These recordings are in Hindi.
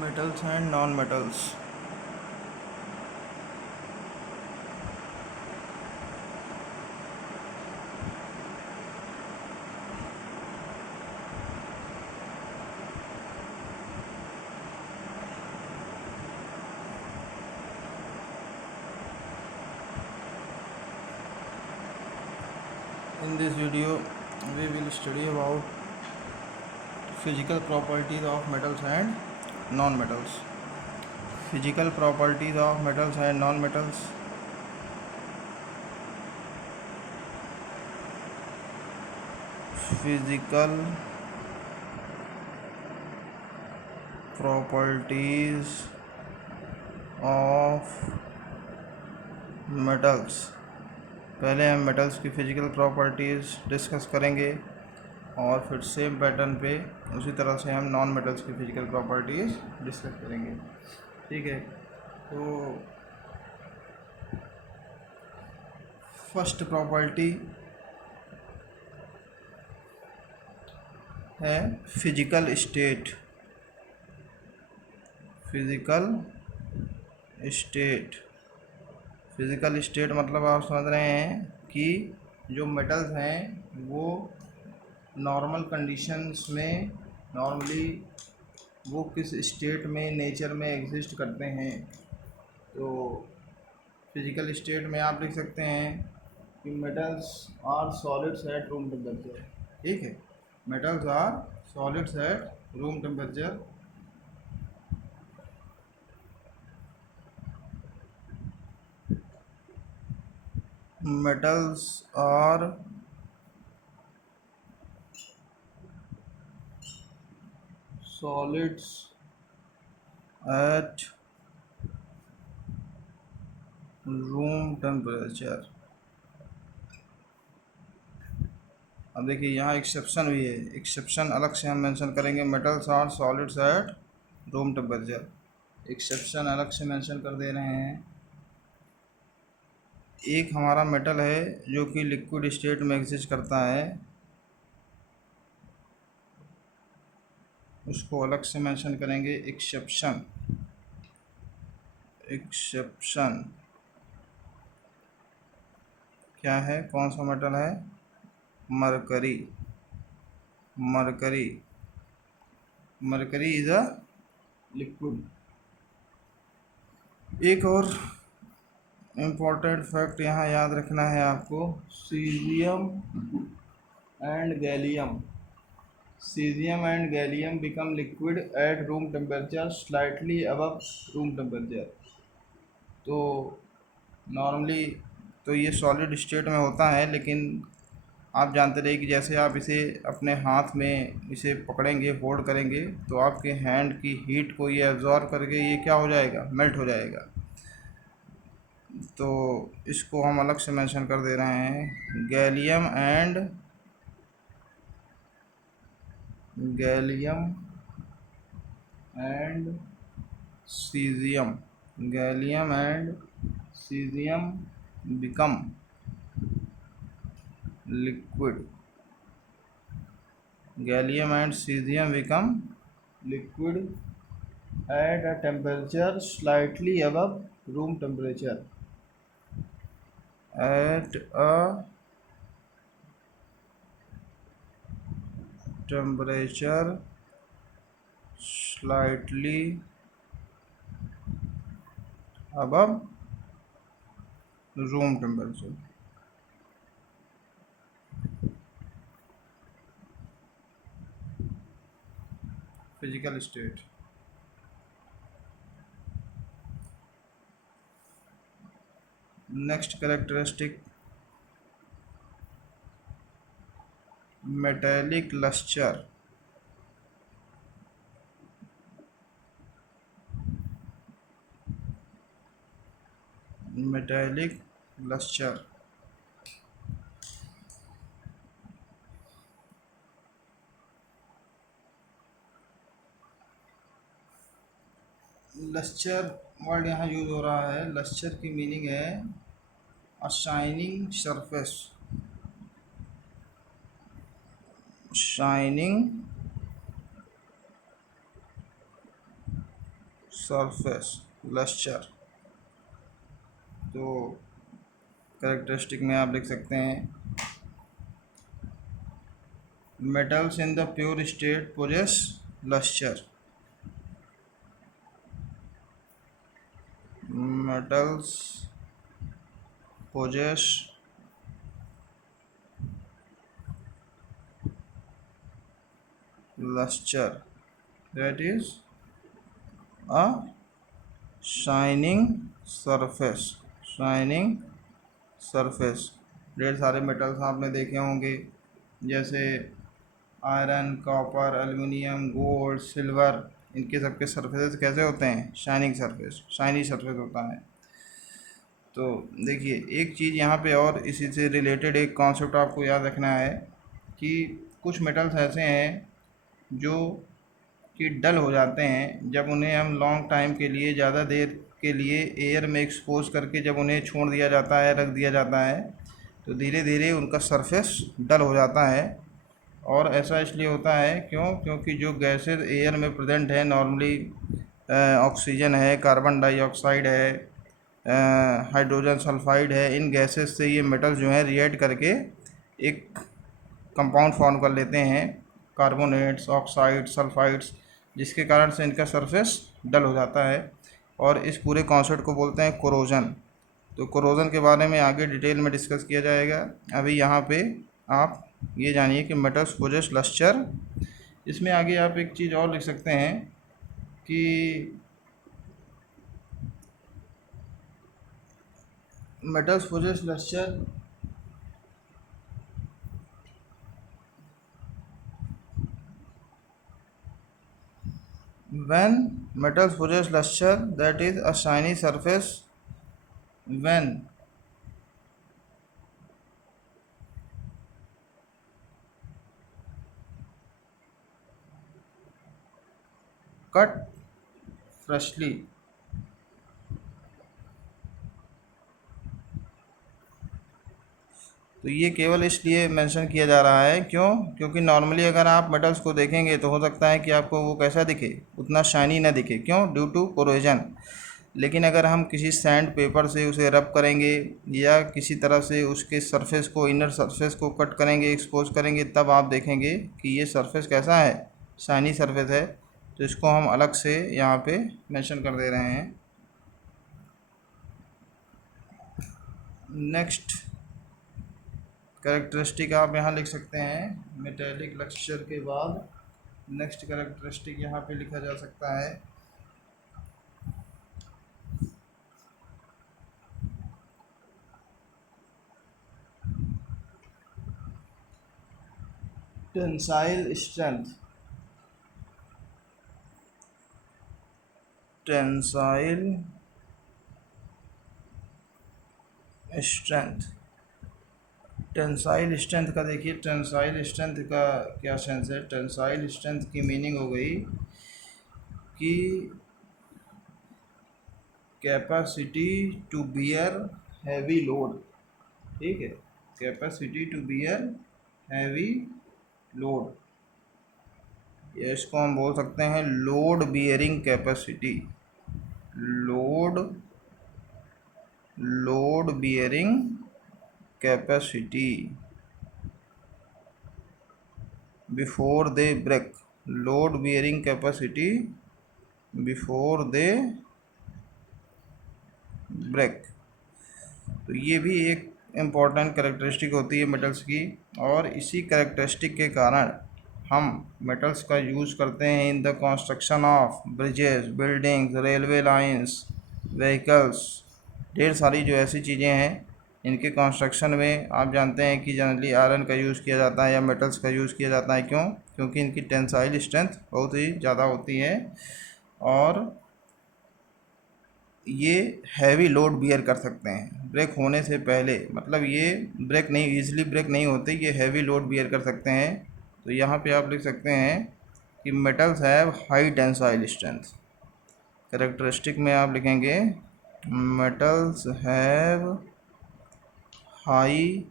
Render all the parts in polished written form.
metals and non-metals. In this video we will study about physical properties of metals and non-metals. Physical properties of metals and non-metals. Physical properties of metals. पहले हम मेटल्स की फ़िज़िकल प्रॉपर्टीज़ डिस्कस करेंगे और फिर सेम पैटर्न पे उसी तरह से हम नॉन मेटल्स की फ़िज़िकल प्रॉपर्टीज़ डिस्कस करेंगे। ठीक है, तो फर्स्ट प्रॉपर्टी है फिजिकल स्टेट। फिज़िकल स्टेट मतलब आप समझ रहे हैं कि जो मेटल्स हैं वो नॉर्मल कंडीशंस में नॉर्मली वो किस स्टेट में नेचर में एग्जिस्ट करते हैं। तो फिजिकल स्टेट में आप लिख सकते हैं कि metals are solids at room temperature. ठीक है, metals are solids at room temperature. metals are solids at room temperature। अब देखिए यहाँ एक्सेप्शन भी है, एक्सेप्शन अलग से हम मेंशन करेंगे। Metals are solids at room temperature, exception अलग से मेंशन कर दे रहे हैं। एक हमारा मेटल है जो कि लिक्विड स्टेट में एग्जिस्ट करता है, उसको अलग से मेंशन करेंगे एक्सेप्शन। क्या है, कौन सा मेटल है? Mercury is a liquid. एक और इम्पोर्टेंट फैक्ट यहाँ याद रखना है आपको, caesium and gallium become liquid eight room temperature slightly above room temperature. तो नॉर्मली तो ये सॉलिड स्टेट में होता है, लेकिन आप जानते रहिए कि जैसे आप इसे अपने हाथ में इसे पकड़ेंगे, होल्ड करेंगे, तो आपके हैंड की हीट को ये एब्जॉर्ब करके ये क्या हो जाएगा, मेल्ट हो जाएगा। तो इसको हम अलग से मेंशन कर दे रहे हैं, gallium and caesium become liquid. Gallium and caesium become liquid at a temperature slightly above room temperature. at a temperature slightly above room temperature। Physical state. Next characteristic, metallic lustre. Lustre word यहाँ यूज हो रहा है। लस्चर की मीनिंग है a shining surface, shining surface lustre. तो कैरेक्टरिस्टिक में आप लिख सकते हैं metals in the pure state possess lustre. metals possess luster, that is a shining surface, shining surface। ढेर सारे मेटल्स आपने देखे होंगे जैसे iron, copper, aluminium, gold, silver, इनके सबके सरफेसेस कैसे होते हैं? शाइनिंग सरफेस, शाइनी सरफेस होता है। तो देखिए एक चीज़ यहाँ पे और इसी से रिलेटेड एक कॉन्सेप्ट आपको याद रखना है कि कुछ मेटल्स ऐसे हैं जो कि डल हो जाते हैं जब उन्हें हम लॉन्ग टाइम के लिए, ज़्यादा देर के लिए एयर में एक्सपोज करके जब उन्हें छोड़ दिया जाता है, रख दिया जाता है, तो धीरे धीरे उनका सरफेस डल हो जाता है। और ऐसा इसलिए होता है क्योंकि जो गैसेज एयर में प्रेजेंट है नॉर्मली, ऑक्सीजन है, कार्बन डाइऑक्साइड है, हाइड्रोजन सल्फाइड है, इन गैसेस से ये मेटल जो है रिएक्ट करके एक कंपाउंड फॉर्म कर लेते हैं, कार्बोनेट्स, ऑक्साइड, सल्फाइड्स, जिसके कारण से इनका सरफेस डल हो जाता है। और इस पूरे कॉन्सेप्ट को बोलते हैं कोरोजन। तो कोरोजन के बारे में आगे डिटेल में डिस्कस किया जाएगा। अभी यहाँ पे आप ये जानिए कि मेटल्स पोजेस लस्चर। इसमें आगे आप एक चीज़ और लिख सकते हैं कि metals possess luster when metals possess luster, that is a shiny surface when cut freshly। तो ये केवल इसलिए मेंशन किया जा रहा है क्योंकि नॉर्मली अगर आप मेटल्स को देखेंगे तो हो सकता है कि आपको वो कैसा दिखे, उतना शाइनी ना दिखे, क्यों? Due to corrosion. लेकिन अगर हम किसी सैंड पेपर से उसे रब करेंगे या किसी तरह से उसके सरफेस को, इनर सरफेस को कट करेंगे, एक्सपोज करेंगे, तब आप देखेंगे कि ये सरफेस कैसा है, शाइनी सरफेस है। तो इसको हम अलग से यहाँ पे मेंशन कर दे रहे हैं। नेक्स्ट कैरेक्टरिस्टिक आप यहाँ लिख सकते हैं मेटेलिक लस्टर के बाद नेक्स्ट कैरेक्टरिस्टिक यहाँ पे लिखा जा सकता है tensile strength. Tensile strength, tensile strength का देखिए, टेंसाइल स्ट्रेंथ का क्या सेंस है? टेंसाइल स्ट्रेंथ की मीनिंग हो गई कि capacity to bear heavy load. ठीक है, capacity to bear heavy load, या इसको हम बोल सकते हैं load bearing capacity. Load bearing capacity before they break. Load bearing capacity before they break. तो ये भी एक इम्पॉर्टेंट कैरेक्टरिस्टिक होती है मेटल्स की, और इसी कैरेक्टरिस्टिक के कारण हम मेटल्स का यूज़ करते हैं in the construction of bridges, buildings, railway lines, vehicles. ढेर सारी जो ऐसी चीज़ें हैं इनके कंस्ट्रक्शन में आप जानते हैं कि जनरली आयरन का यूज़ किया जाता है या मेटल्स का यूज़ किया जाता है। क्योंकि इनकी टेंसाइल स्ट्रेंथ बहुत ही ज़्यादा होती है और ये हैवी लोड बियर कर सकते हैं ब्रेक होने से पहले। मतलब ये ब्रेक नहीं, ईजिली ब्रेक नहीं होते, ये हैवी लोड बियर कर सकते हैं। तो यहाँ पे आप लिख सकते हैं कि metals have high tensile strength. Characteristic में आप लिखेंगे metals have high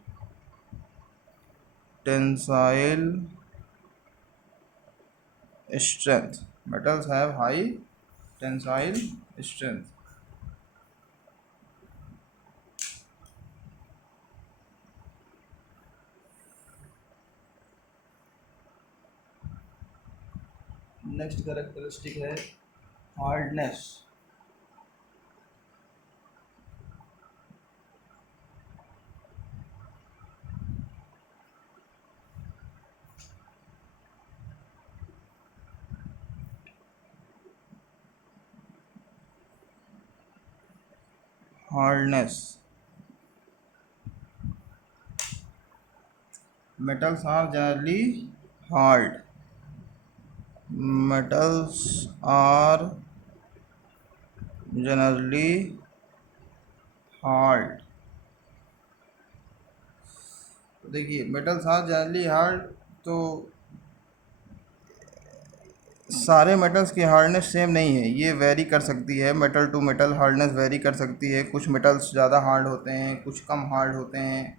tensile strength. Metals have high tensile strength. Next characteristic है hardness. Hardness, metals are generally hard, metals are generally hard। देखिए मेटल्स आर जनरली हार्ड, तो सारे मेटल्स की हार्डनेस सेम नहीं है, ये वेरी कर सकती है, metal to metal hardness vary कर सकती है। कुछ मेटल्स ज़्यादा हार्ड होते हैं, कुछ कम हार्ड होते हैं,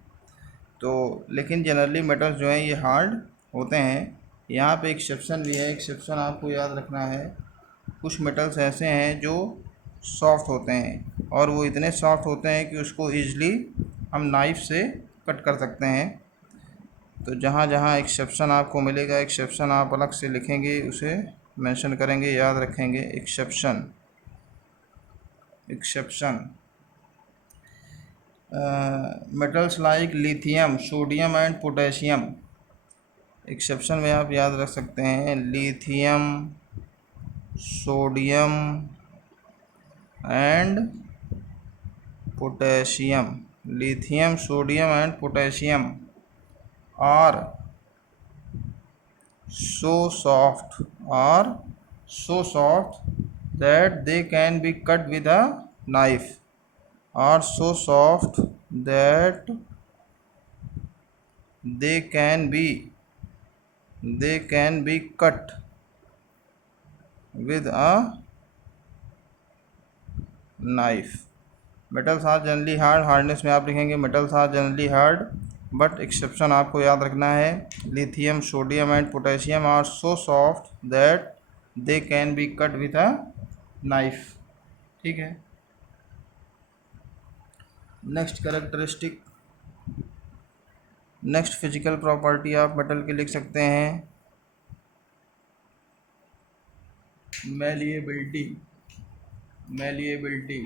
तो लेकिन जनरली मेटल्स जो हैं ये हार्ड होते हैं। यहाँ पे एक्सेप्शन भी है, एक्सेप्शन आपको याद रखना है। कुछ मेटल्स ऐसे हैं जो सॉफ्ट होते हैं, और वो इतने सॉफ्ट होते हैं कि उसको ईज़िली हम नाइफ से कट कर सकते हैं। तो जहाँ जहाँ एक्सेप्शन आपको मिलेगा, एक्सेप्शन आप अलग से लिखेंगे, उसे मेंशन करेंगे, याद रखेंगे। Exception, exception metals like lithium, sodium and potassium. Exception में आप याद रख सकते हैं lithium, sodium and potassium. Lithium, sodium and potassium are so soft that they can be cut with a knife, are so soft that they can be cut with a knife। Metals are generally hard, hardness में आप लिखेंगे metals are generally hard, but exception आपको याद रखना है lithium, sodium and potassium are so soft that they can be cut with a knife. ठीक है। Next characteristic, next physical property आप मेटल के लिख सकते हैं मैलिएबिलिटी, मैलिएबिलिटी।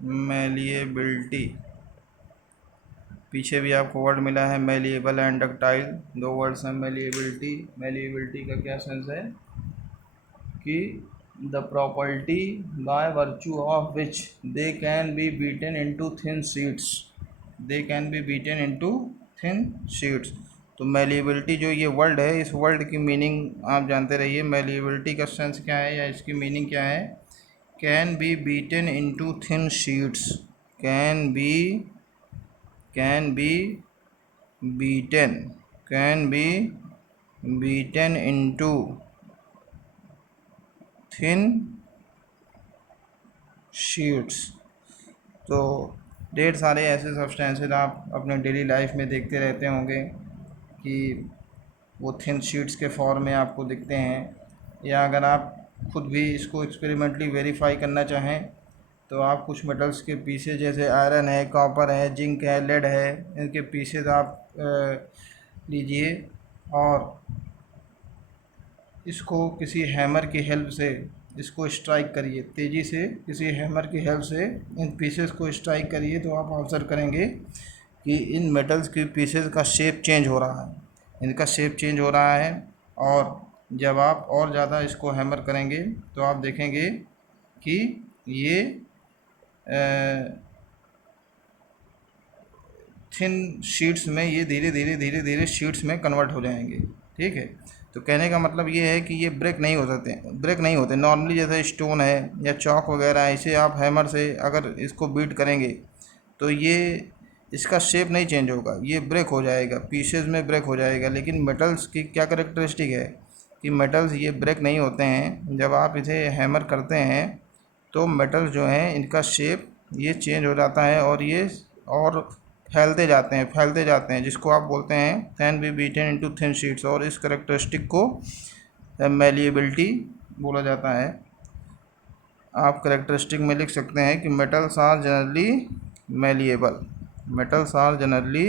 मैलिएबिलिटी, पीछे भी आपको वर्ड मिला है मैलिएबल एंड डक्टाइल, दो वर्ड्स हैं मैलिएबिलिटी। मैलिएबिलिटी का क्या सेंस है कि the property by virtue of which they can B beaten into thin sheets, they can B beaten into thin sheets. तो मैलिएबिलिटी जो ये वर्ड है, इस वर्ड की मीनिंग आप जानते रहिए। मैलिएबिलिटी का सेंस क्या है या इसकी मीनिंग क्या है? Can B beaten into thin sheets, can be beaten, can be beaten into thin sheets। तो ढेर सारे ऐसे सब्सटेंसेस आप अपने डेली लाइफ में देखते रहते होंगे कि वो थिन शीट्स के फॉर्म में आपको दिखते हैं, या अगर आप खुद भी इसको एक्सपेरिमेंटली वेरीफाई करना चाहें तो आप कुछ मेटल्स के पीसेज जैसे आयरन है, कॉपर है, जिंक है, लेड है, इनके पीसेज आप लीजिए और इसको किसी हैमर की हेल्प से इसको स्ट्राइक करिए, तेज़ी से किसी हैमर की हेल्प से इन पीसेस को स्ट्राइक करिए, तो आप ऑब्ज़र्व करेंगे कि इन मेटल्स की पीसेस का शेप चेंज हो रहा है, इनका शेप चेंज हो रहा है। और जब आप और ज़्यादा इसको हैमर करेंगे तो आप देखेंगे कि ये थिन शीट्स में, ये धीरे धीरे शीट्स में कन्वर्ट हो जाएंगे। ठीक है। तो कहने का मतलब ये है कि ये ब्रेक नहीं होते नॉर्मली। जैसे स्टोन है या चॉक वगैरह, इसे आप हैमर से अगर इसको बीट करेंगे तो ये इसका शेप नहीं चेंज होगा, ये ब्रेक हो जाएगा, पीसेज में ब्रेक हो जाएगा। लेकिन मेटल्स की क्या कैरेक्टरिस्टिक है कि मेटल्स ये ब्रेक नहीं होते हैं। जब आप इसे हैमर करते हैं तो मेटल जो हैं इनका शेप ये चेंज हो जाता है और ये और फैलते जाते हैं जिसको आप बोलते हैं can be beaten into thin sheets, और इस करेक्टरिस्टिक को मैलिएबिलिटी बोला जाता है। आप करेक्टरिस्टिक में लिख सकते हैं कि metals are generally malleable, metals are generally,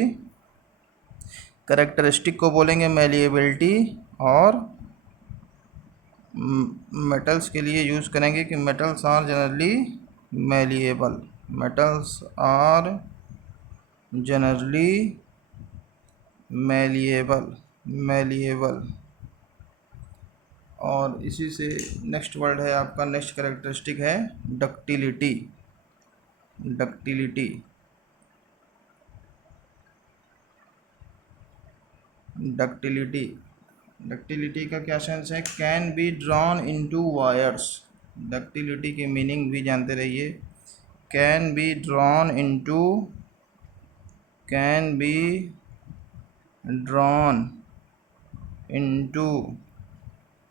characteristic को बोलेंगे मैलिएबिलिटी, और मेटल्स के लिए यूज़ करेंगे कि metals are generally malleable, metals are generally malleable. और इसी से नेक्स्ट वर्ड है आपका, नेक्स्ट करेक्टरिस्टिक है डक्टिलिटी। डक्टिलिटी का क्या सेंस है? Can be drawn into wires. Ductility की मीनिंग भी जानते रहिए। Can be drawn into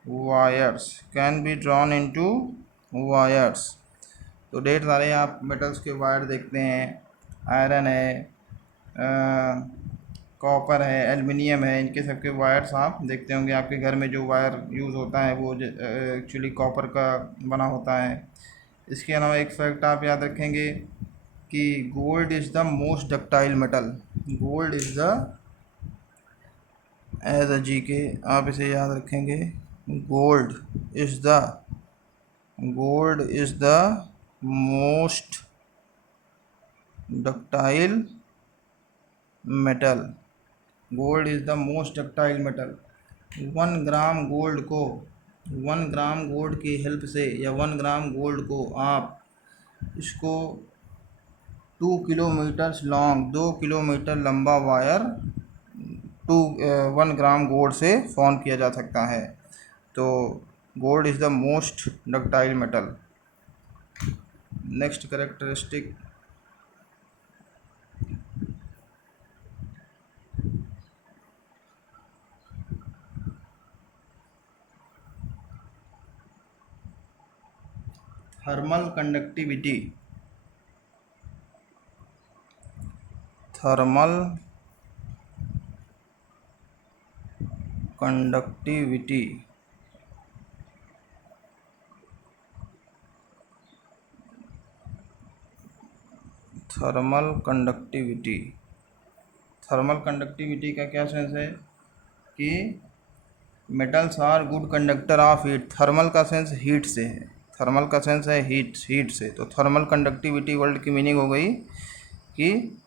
wires. तो ढेर सारे आप मेटल्स के वायर देखते हैं, आयरन है, कॉपर है, एल्युमिनियम है, इनके सबके वायर्स आप देखते होंगे। आपके घर में जो वायर यूज़ होता है वो एक्चुअली कॉपर का बना होता है। इसके अलावा एक फैक्ट आप याद रखेंगे कि gold is the most ductile metal. Gold is the, as a G K आप इसे याद रखेंगे, gold is the most ductile metal. Gold is the most ductile metal. 1 gram gold की हेल्प से, या 1 ग्राम गोल्ड को आप इसको 2 किलोमीटर्स लॉन्ग, 2 किलोमीटर लंबा वायर 1 ग्राम गोल्ड से फॉर्म किया जा सकता है। तो gold is the most ductile metal. Next characteristic thermal conductivity. Thermal conductivity का क्या सेंस है कि metals are good conductor of heat. Thermal का सेंस हीट से है, थर्मल का सेंस है हीट से। तो थर्मल कंडक्टिविटी वर्ड की मीनिंग हो गई कि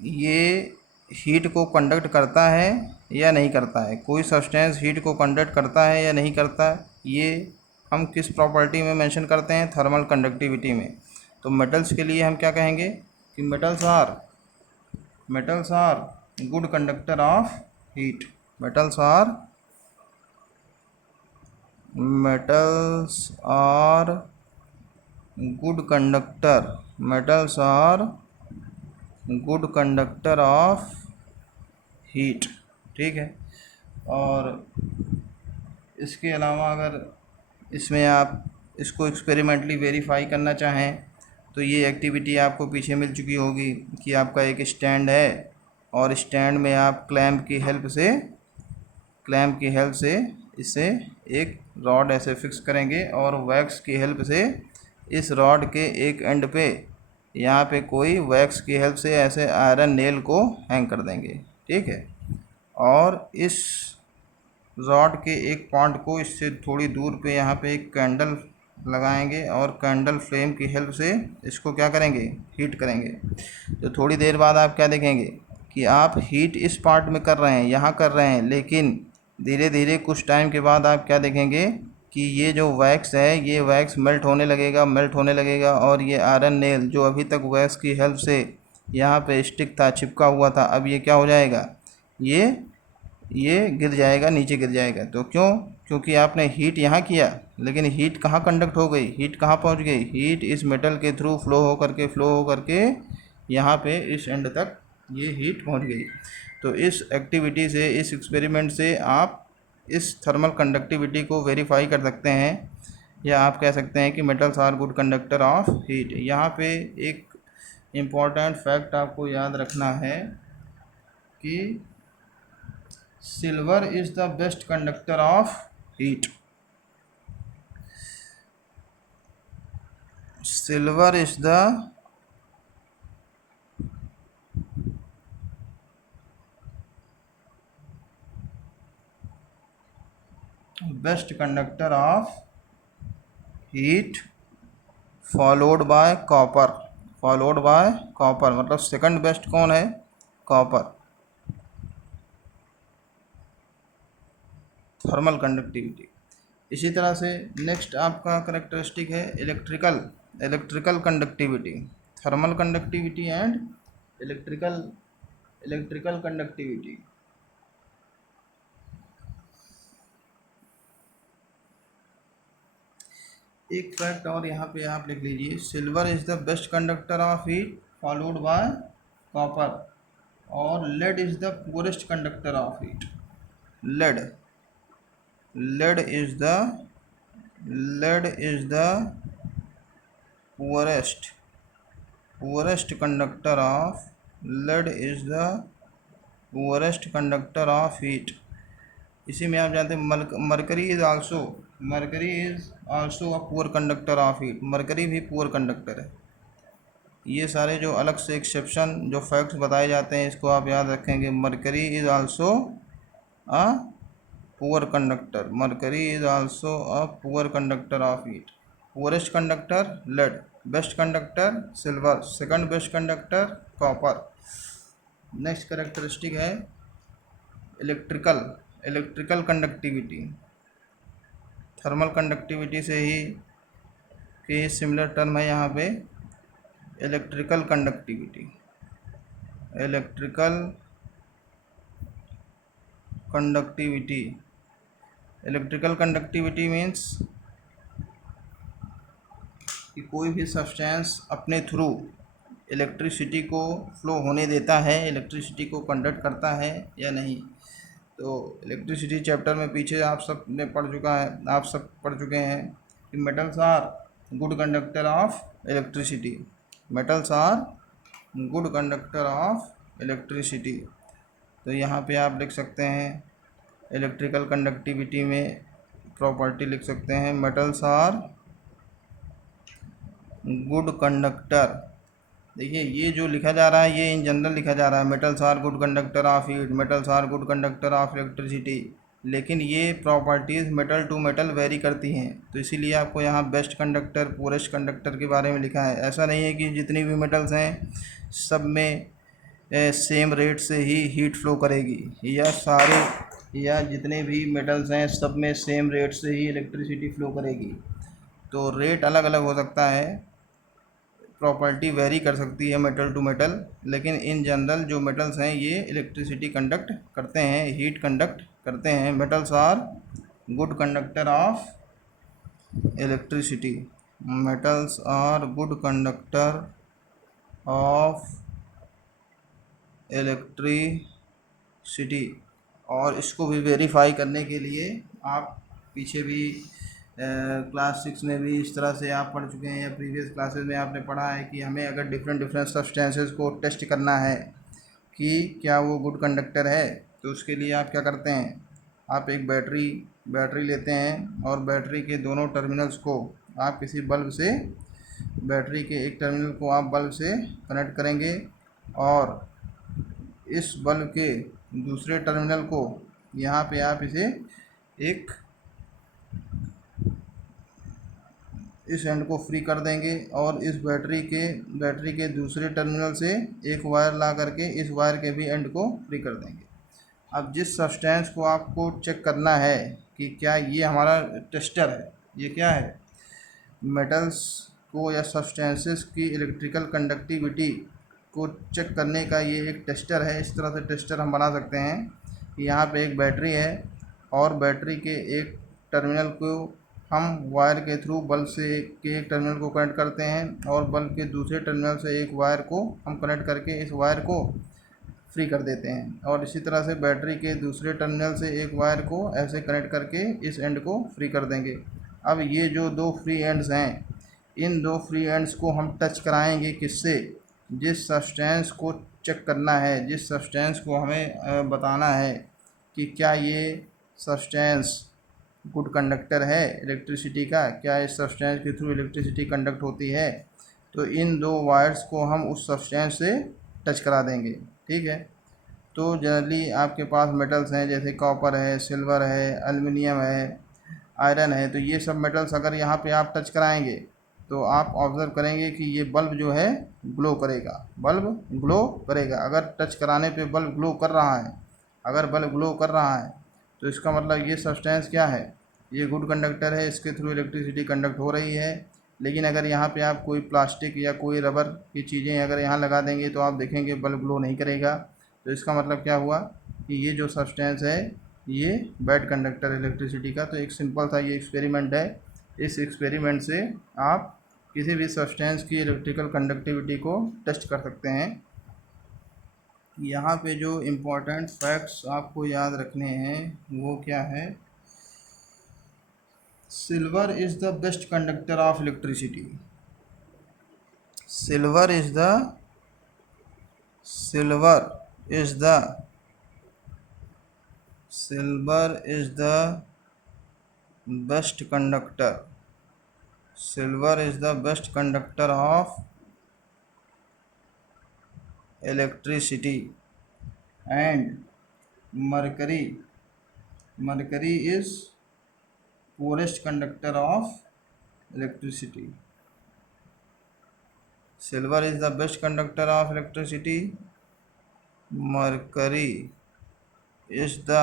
ये हीट को कंडक्ट करता है या नहीं करता है, कोई सब्सटेंस हीट को कंडक्ट करता है या नहीं करता है, ये हम किस प्रॉपर्टी में मेंशन करते हैं? थर्मल कंडक्टिविटी में। तो मेटल्स के लिए हम क्या कहेंगे कि metals are good conductor of heat. Metals are good conductor of heat. ठीक है। और इसके अलावा अगर इसमें आप इसको एक्सपेरिमेंटली वेरीफाई करना चाहें तो ये एक्टिविटी आपको पीछे मिल चुकी होगी कि आपका एक स्टैंड है और स्टैंड में आप क्लैंप की हेल्प से इसे एक रॉड ऐसे फिक्स करेंगे और वैक्स की हेल्प से इस रॉड के एक एंड पे यहाँ पे कोई वैक्स की हेल्प से ऐसे आयरन नेल को हैंग कर देंगे। ठीक है। और इस रॉड के एक पॉइंट को इससे थोड़ी दूर पे यहाँ पे एक कैंडल लगाएंगे और कैंडल फ्लेम की हेल्प से इसको क्या करेंगे? हीट करेंगे। तो थोड़ी देर बाद आप क्या देखेंगे कि आप हीट इस पार्ट में कर रहे हैं, यहाँ कर रहे हैं, लेकिन धीरे धीरे कुछ टाइम के बाद आप क्या देखेंगे कि ये जो वैक्स है ये वैक्स मेल्ट होने लगेगा और ये आयरन नेल जो अभी तक वैक्स की हेल्प से यहाँ पे स्टिक था, चिपका हुआ था, अब ये क्या हो जाएगा? ये गिर जाएगा, नीचे गिर जाएगा। तो क्योंकि आपने हीट यहाँ किया, लेकिन हीट कहाँ कंडक्ट हो गई? हीट कहाँ पहुँच गई? हीट इस मेटल के थ्रू फ्लो होकर के यहाँ पे इस एंड तक ये हीट पहुँच गई। तो इस एक्टिविटी से, इस एक्सपेरिमेंट से आप इस थर्मल कंडक्टिविटी को वेरीफाई कर सकते हैं। या आप कह सकते हैं कि metals are good conductor of heat. यहाँ पे एक इम्पॉर्टेंट फैक्ट आपको याद रखना है कि silver is the best conductor of heat. Silver is the best conductor of heat followed by copper. Followed by copper मतलब सेकंड बेस्ट कौन है? कॉपर। Thermal conductivity. इसी तरह से नेक्स्ट आपका करेक्टरिस्टिक है electrical conductivity. Thermal conductivity and electrical conductivity. एक फैक्ट और यहाँ पे आप लिख लीजिए, silver is the best conductor of heat followed by copper, और lead is the poorest conductor of heat. lead is the poorest conductor of heat। इसी में आप जानते हैं mercury is also a poor conductor of heat. Mercury भी पुअर कंडक्टर है। ये सारे जो अलग से एक्सेप्शन जो फैक्ट्स बताए जाते हैं इसको आप याद रखेंगे। Mercury is also a poor conductor. Mercury is also a poor conductor of heat. Poorest conductor lead, best conductor silver, second best conductor copper. Next characteristic है इलेक्ट्रिकल कंडक्टिविटी। थर्मल कंडक्टिविटी से ही के सिमिलर टर्म है यहाँ पे electrical conductivity. Electrical conductivity means कि कोई भी सब्सटेंस अपने थ्रू इलेक्ट्रिसिटी को फ्लो होने देता है, इलेक्ट्रिसिटी को कंडक्ट करता है या नहीं। तो इलेक्ट्रिसिटी चैप्टर में पीछे आप सब पढ़ चुके हैं कि metals are good conductor of electricity. Metals are good conductor of electricity. तो यहाँ पे आप लिख सकते हैं इलेक्ट्रिकल कंडक्टिविटी में प्रॉपर्टी लिख सकते हैं मेटल्स आर गुड कंडक्टर। देखिए ये जो लिखा जा रहा है ये इन जनरल लिखा जा रहा है metals are good conductor of heat, metals are good conductor of electricity, लेकिन ये properties metal to metal vary करती हैं। तो इसीलिए आपको यहाँ बेस्ट कंडक्टर, पुअरेस्ट कंडक्टर के बारे में लिखा है। ऐसा नहीं है कि जितनी भी मेटल्स हैं सब में सेम रेट से ही हीट फ्लो करेगी, या जितने भी मेटल्स हैं सब में सेम रेट से ही इलेक्ट्रिसिटी फ्लो करेगी। तो रेट अलग अलग हो सकता है, प्रॉपर्टी वेरी कर सकती है मेटल टू मेटल, लेकिन इन जनरल जो मेटल्स हैं ये इलेक्ट्रिसिटी कंडक्ट करते हैं, हीट कंडक्ट करते हैं। Metals are good conductor of electricity. Metals are good conductor of electricity. और इसको भी वेरीफाई करने के लिए आप पीछे भी क्लास 6 में भी इस तरह से आप पढ़ चुके हैं, या प्रीवियस क्लासेस में आपने पढ़ा है कि हमें अगर डिफरेंट सब्सटेंसेस को टेस्ट करना है कि क्या वो गुड कंडक्टर है, तो उसके लिए आप क्या करते हैं, आप एक बैटरी लेते हैं और बैटरी के दोनों टर्मिनल्स को आप किसी बल्ब से, बैटरी के एक टर्मिनल को आप बल्ब से कनेक्ट करेंगे और इस बल्ब के दूसरे टर्मिनल को यहाँ पे आप इसे इस एंड को फ्री कर देंगे और इस बैटरी के दूसरे टर्मिनल से एक वायर ला करके इस वायर के भी एंड को फ्री कर देंगे। अब जिस सब्सटेंस को आपको चेक करना है कि क्या ये हमारा टेस्टर है, ये क्या है, मेटल्स को या सब्सटेंसेस की इलेक्ट्रिकल कंडक्टिविटी को चेक करने का ये एक टेस्टर है। इस तरह से टेस्टर हम बना सकते हैं कि यहाँ पे एक बैटरी है और बैटरी के एक टर्मिनल को हम वायर के थ्रू बल्ब से एक टर्मिनल को कनेक्ट करते हैं और बल्ब के दूसरे टर्मिनल से एक वायर को हम कनेक्ट करके इस वायर को फ्री कर देते हैं, और इसी तरह से बैटरी के दूसरे टर्मिनल से एक वायर को ऐसे कनेक्ट करके इस एंड को फ्री कर देंगे। अब ये जो दो फ्री एंड्स हैं, इन दो फ्री एंड्स को हम टच कराएंगे किससे? जिस सब्सटेंस को चेक करना है, जिस सब्सटेंस को हमें बताना है कि क्या ये सब्सटेंस गुड कंडक्टर है इलेक्ट्रिसिटी का, क्या इस सब्सटेंस के थ्रू इलेक्ट्रिसिटी कंडक्ट होती है, तो इन दो वायर्स को हम उस सब्सटेंस से टच करा देंगे। ठीक है, तो जनरली आपके पास मेटल्स हैं जैसे कॉपर है, सिल्वर है, एल्युमिनियम है, आयरन है, तो ये सब मेटल्स अगर यहाँ पे आप टच कराएंगे तो आप ऑब्ज़र्व करेंगे कि ये बल्ब जो है ग्लो करेगा, बल्ब ग्लो करेगा। अगर टच कराने पे बल्ब ग्लो कर रहा है, अगर बल्ब ग्लो कर रहा है तो इसका मतलब ये सब्सटेंस क्या है? ये गुड कंडक्टर है, इसके थ्रू इलेक्ट्रिसिटी कंडक्ट हो रही है। लेकिन अगर यहाँ पे आप कोई प्लास्टिक या कोई रबर की चीज़ें अगर यहाँ लगा देंगे तो आप देखेंगे बल्ब ग्लो नहीं करेगा। तो इसका मतलब क्या हुआ कि ये जो सब्सटेंस है ये बैड कंडक्टर इलेक्ट्रिसिटी का। तो एक सिंपल सा ये एक्सपेरिमेंट है, इस एक्सपेरिमेंट से आप किसी भी सब्सटेंस की इलेक्ट्रिकल कंडक्टिविटी को टेस्ट कर सकते हैं। यहाँ पे जो इम्पोर्टेंट फैक्ट्स आपको याद रखने हैं वो क्या है? Silver is the best conductor of electricity. Silver is the best conductor, silver is the best conductor of electricity, and mercury is poorest conductor of electricity. Silver is the best conductor of electricity, mercury is the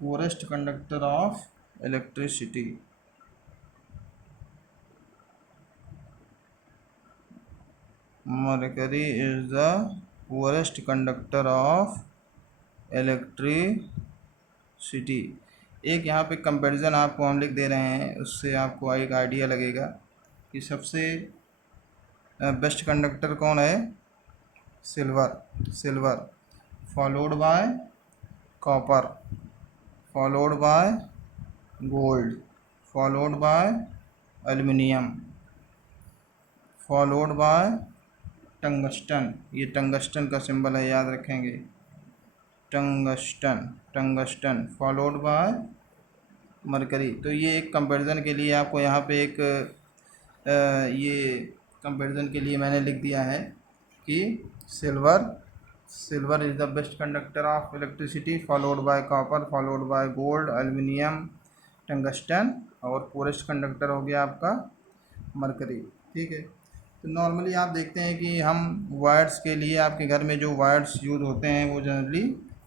poorest conductor of electricity. Mercury is the poorest conductor of electricity. एक यहाँ पे कंपैरिजन आपको हम लिख दे रहे हैं, उससे आपको एक आइडिया लगेगा कि सबसे बेस्ट कंडक्टर कौन है? Silver, followed by copper, followed by gold, followed by aluminium, followed by tungsten. ये टंगस्टन का सिंबल है, याद रखेंगे, टंगस्टन फॉलोड बाय मरकरी। तो ये एक कंपैरिजन के लिए आपको यहाँ पे एक ये कंपैरिजन के लिए मैंने लिख दिया है कि silver is the best conductor of electricity, followed by copper, followed by gold, aluminium, tungsten, और पोरेस्ट कंडक्टर हो गया आपका मरकरी। ठीक है, तो नॉर्मली आप देखते हैं कि हम वायर्स के लिए आपके घर में जो वायर्स यूज़ होते हैं वो जनरली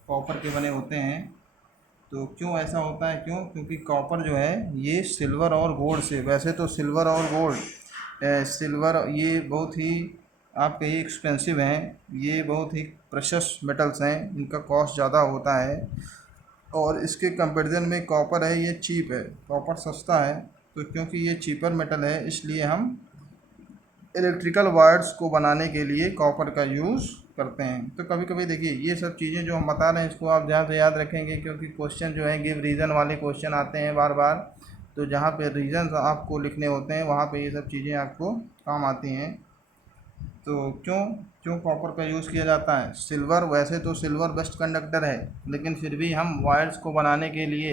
कॉपर के बने होते हैं। तो क्यों ऐसा होता है? क्योंकि कॉपर जो है ये सिल्वर और गोल्ड से, वैसे तो सिल्वर और गोल्ड सिल्वर ये बहुत ही आपके ही एक्सपेंसिव हैं, ये बहुत ही प्रेशियस मेटल्स हैं, इनका कॉस्ट ज़्यादा होता है, और इसके कंपैरिजन में कॉपर है ये चीप है, कॉपर सस्ता है। तो क्योंकि ये चीपर मेटल है इसलिए हम इलेक्ट्रिकल वायर्स को बनाने के लिए कॉपर का यूज़ करते हैं। तो कभी कभी देखिए ये सब चीज़ें जो हम बता रहे हैं इसको आप ध्यान से याद रखेंगे, क्योंकि क्वेश्चन जो है गिव रीज़न वाले क्वेश्चन आते हैं बार बार। तो जहाँ पे रीज़न आपको लिखने होते हैं वहाँ पे ये सब चीज़ें आपको काम आती हैं। तो क्यों कॉपर का यूज़ किया जाता है? सिल्वर, वैसे तो सिल्वर बेस्ट कंडक्टर है, लेकिन फिर भी हम वायर्स को बनाने के लिए,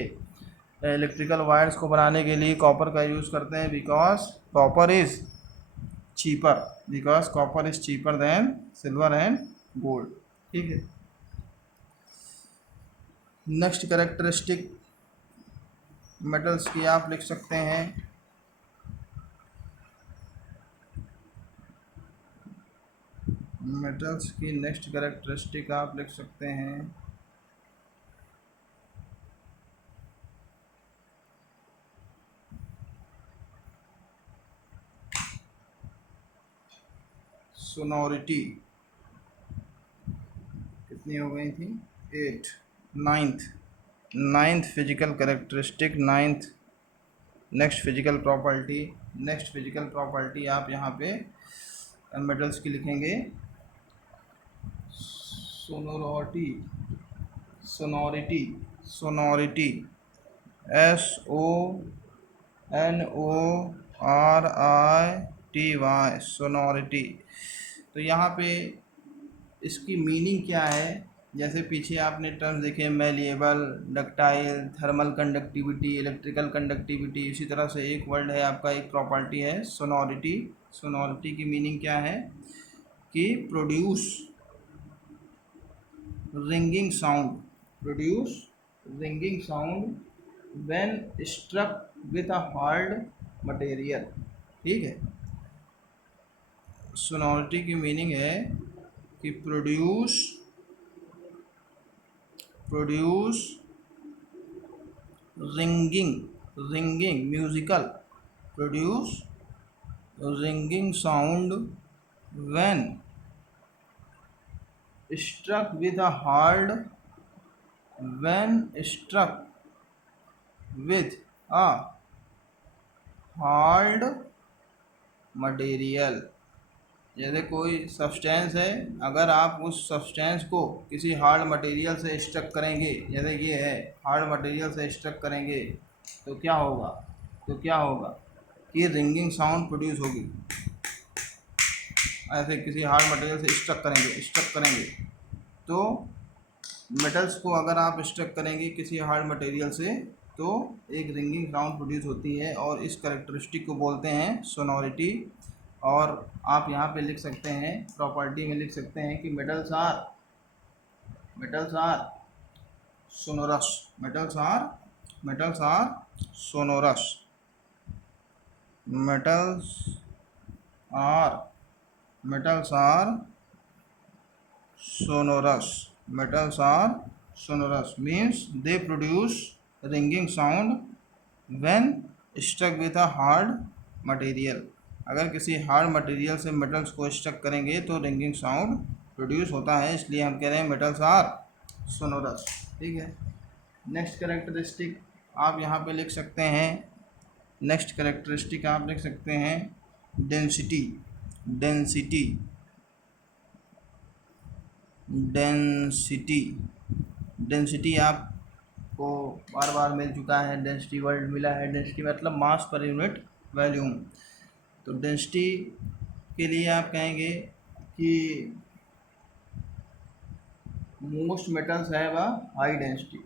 इलेक्ट्रिकल वायर्स को बनाने के लिए कॉपर का यूज़ करते हैं, because copper is cheaper than silver and gold. ठीक है, नेक्स्ट कैरेक्टरिस्टिक मेटल्स की आप लिख सकते हैं। मेटल्स की नेक्स्ट कैरेक्टरिस्टिक आप लिख सकते हैं सोनोरिटी। कितनी हो गई थी? 8। Ninth physical characteristic, next physical property आप यहाँ पे मेटल्स की लिखेंगे sonority. Sonority, sonority, SONORITY, sonority. तो यहाँ पे इसकी मीनिंग क्या है, जैसे पीछे आपने टर्म्स देखे malleable, ductile, thermal conductivity, electrical conductivity, इसी तरह से एक वर्ड है आपका, एक प्रॉपर्टी है सोनोरिटी। सोनोरिटी की मीनिंग क्या है कि produce ringing sound, produce ringing sound when struck with a hard material. ठीक है, सोनोरिटी की मीनिंग है कि produce ringing, ringing musical, produce ringing sound when struck with a hard, when struck with a hard material। जैसे कोई सब्सटेंस है, अगर आप उस सब्सटेंस को किसी हार्ड मटेरियल से स्ट्रक करेंगे, जैसे ये है हार्ड मटेरियल से स्ट्रक करेंगे, तो क्या होगा, कि रिंगिंग साउंड प्रोड्यूस होगी। ऐसे किसी हार्ड मटेरियल से स्ट्रक करेंगे तो मेटल्स को अगर आप स्ट्रक करेंगे किसी हार्ड मटेरियल से तो एक रिंगिंग साउंड प्रोड्यूस होती है, और इस कैरेक्टरिस्टिक को बोलते हैं सोनोरिटी। और आप यहाँ पे लिख सकते हैं, प्रॉपर्टी में लिख सकते हैं कि metals are sonorous, metals are sonorous, metals are sonorous means they produce ringing sound when struck with a hard material। अगर किसी हार्ड मटेरियल से मेटल्स को स्ट्रक करेंगे तो रिंगिंग साउंड प्रोड्यूस होता है, इसलिए हम कह रहे हैं मेटल्स आर सोनोरस। ठीक है, नेक्स्ट कैरेक्टरिस्टिक आप यहाँ पे लिख सकते हैं, नेक्स्ट कैरेक्टरिस्टिक आप लिख सकते हैं डेंसिटी, डेंसिटी आपको बार बार मिल चुका है, डेंसिटी वर्ड मिला है। डेंसिटी मतलब मास पर यूनिट वॉल्यूम। तो डेंसिटी के लिए आप कहेंगे कि मोस्ट मेटल्स है वह हाई डेंसिटी,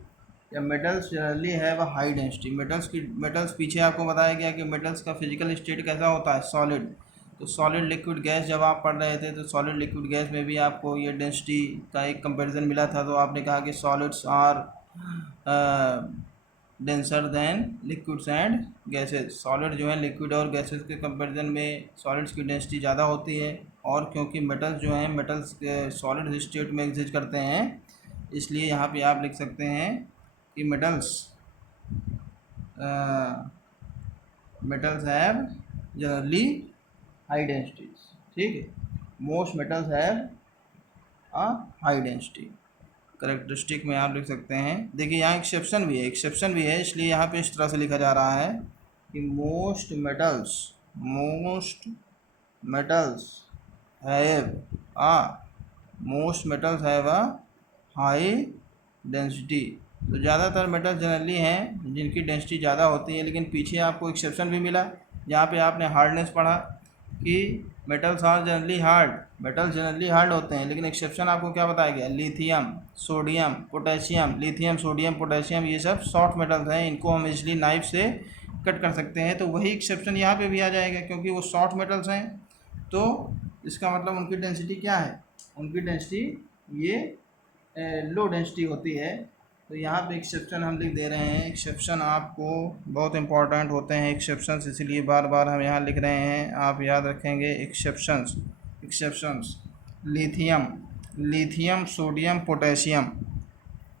या मेटल्स जनरली है वह हाई डेंसिटी। मेटल्स पीछे आपको बताया गया कि मेटल्स का फिजिकल स्टेट कैसा होता है, सॉलिड। तो सॉलिड लिक्विड गैस जब आप पढ़ रहे थे तो सॉलिड लिक्विड गैस में भी आपको ये डेंसिटी का एक कंपैरिजन मिला था, तो आपने कहा कि solids are denser than liquids and gases. Solid जो है लिक्विड और गैसेस के कंपैरिजन में सॉलिड्स की डेंसिटी ज़्यादा होती है, और क्योंकि मेटल्स जो हैं मेटल्स सॉलिड स्टेट में एग्जिस्ट करते हैं, इसलिए यहाँ पे आप लिख सकते हैं कि metals have generally high densities. ठीक है, most metals have a high density. Characteristic में आप लिख सकते हैं, देखिए यहाँ एक्सेप्शन भी है, इसलिए यहाँ पे इस तरह से लिखा जा रहा है कि most metals have a high density. तो ज़्यादातर मेटल्स जनरली हैं जिनकी डेंसिटी ज़्यादा होती है, लेकिन पीछे आपको एक्सेप्शन भी मिला जहाँ पे आपने हार्डनेस पढ़ा कि मेटल्स जनरली हार्ड होते हैं, लेकिन एक्सेप्शन आपको क्या बताया गया, लिथियम, सोडियम, पोटेशियम, ये सब सॉफ्ट मेटल्स हैं, इनको हम इजली नाइफ से कट कर सकते हैं। तो वही एक्सेप्शन यहाँ पे भी आ जाएगा, क्योंकि वो सॉफ्ट मेटल्स हैं, तो इसका मतलब उनकी डेंसिटी क्या है, उनकी डेंसिटी ये लो डेंसिटी होती है। तो यहाँ पे एक्सेप्शन हम लिख दे रहे हैं। एक्सेप्शन आपको बहुत इंपॉर्टेंट होते हैं एक्सेप्शंस, इसलिए बार बार हम यहाँ लिख रहे हैं, आप याद रखेंगे। एक्सेप्शंस लिथियम, सोडियम, पोटेशियम,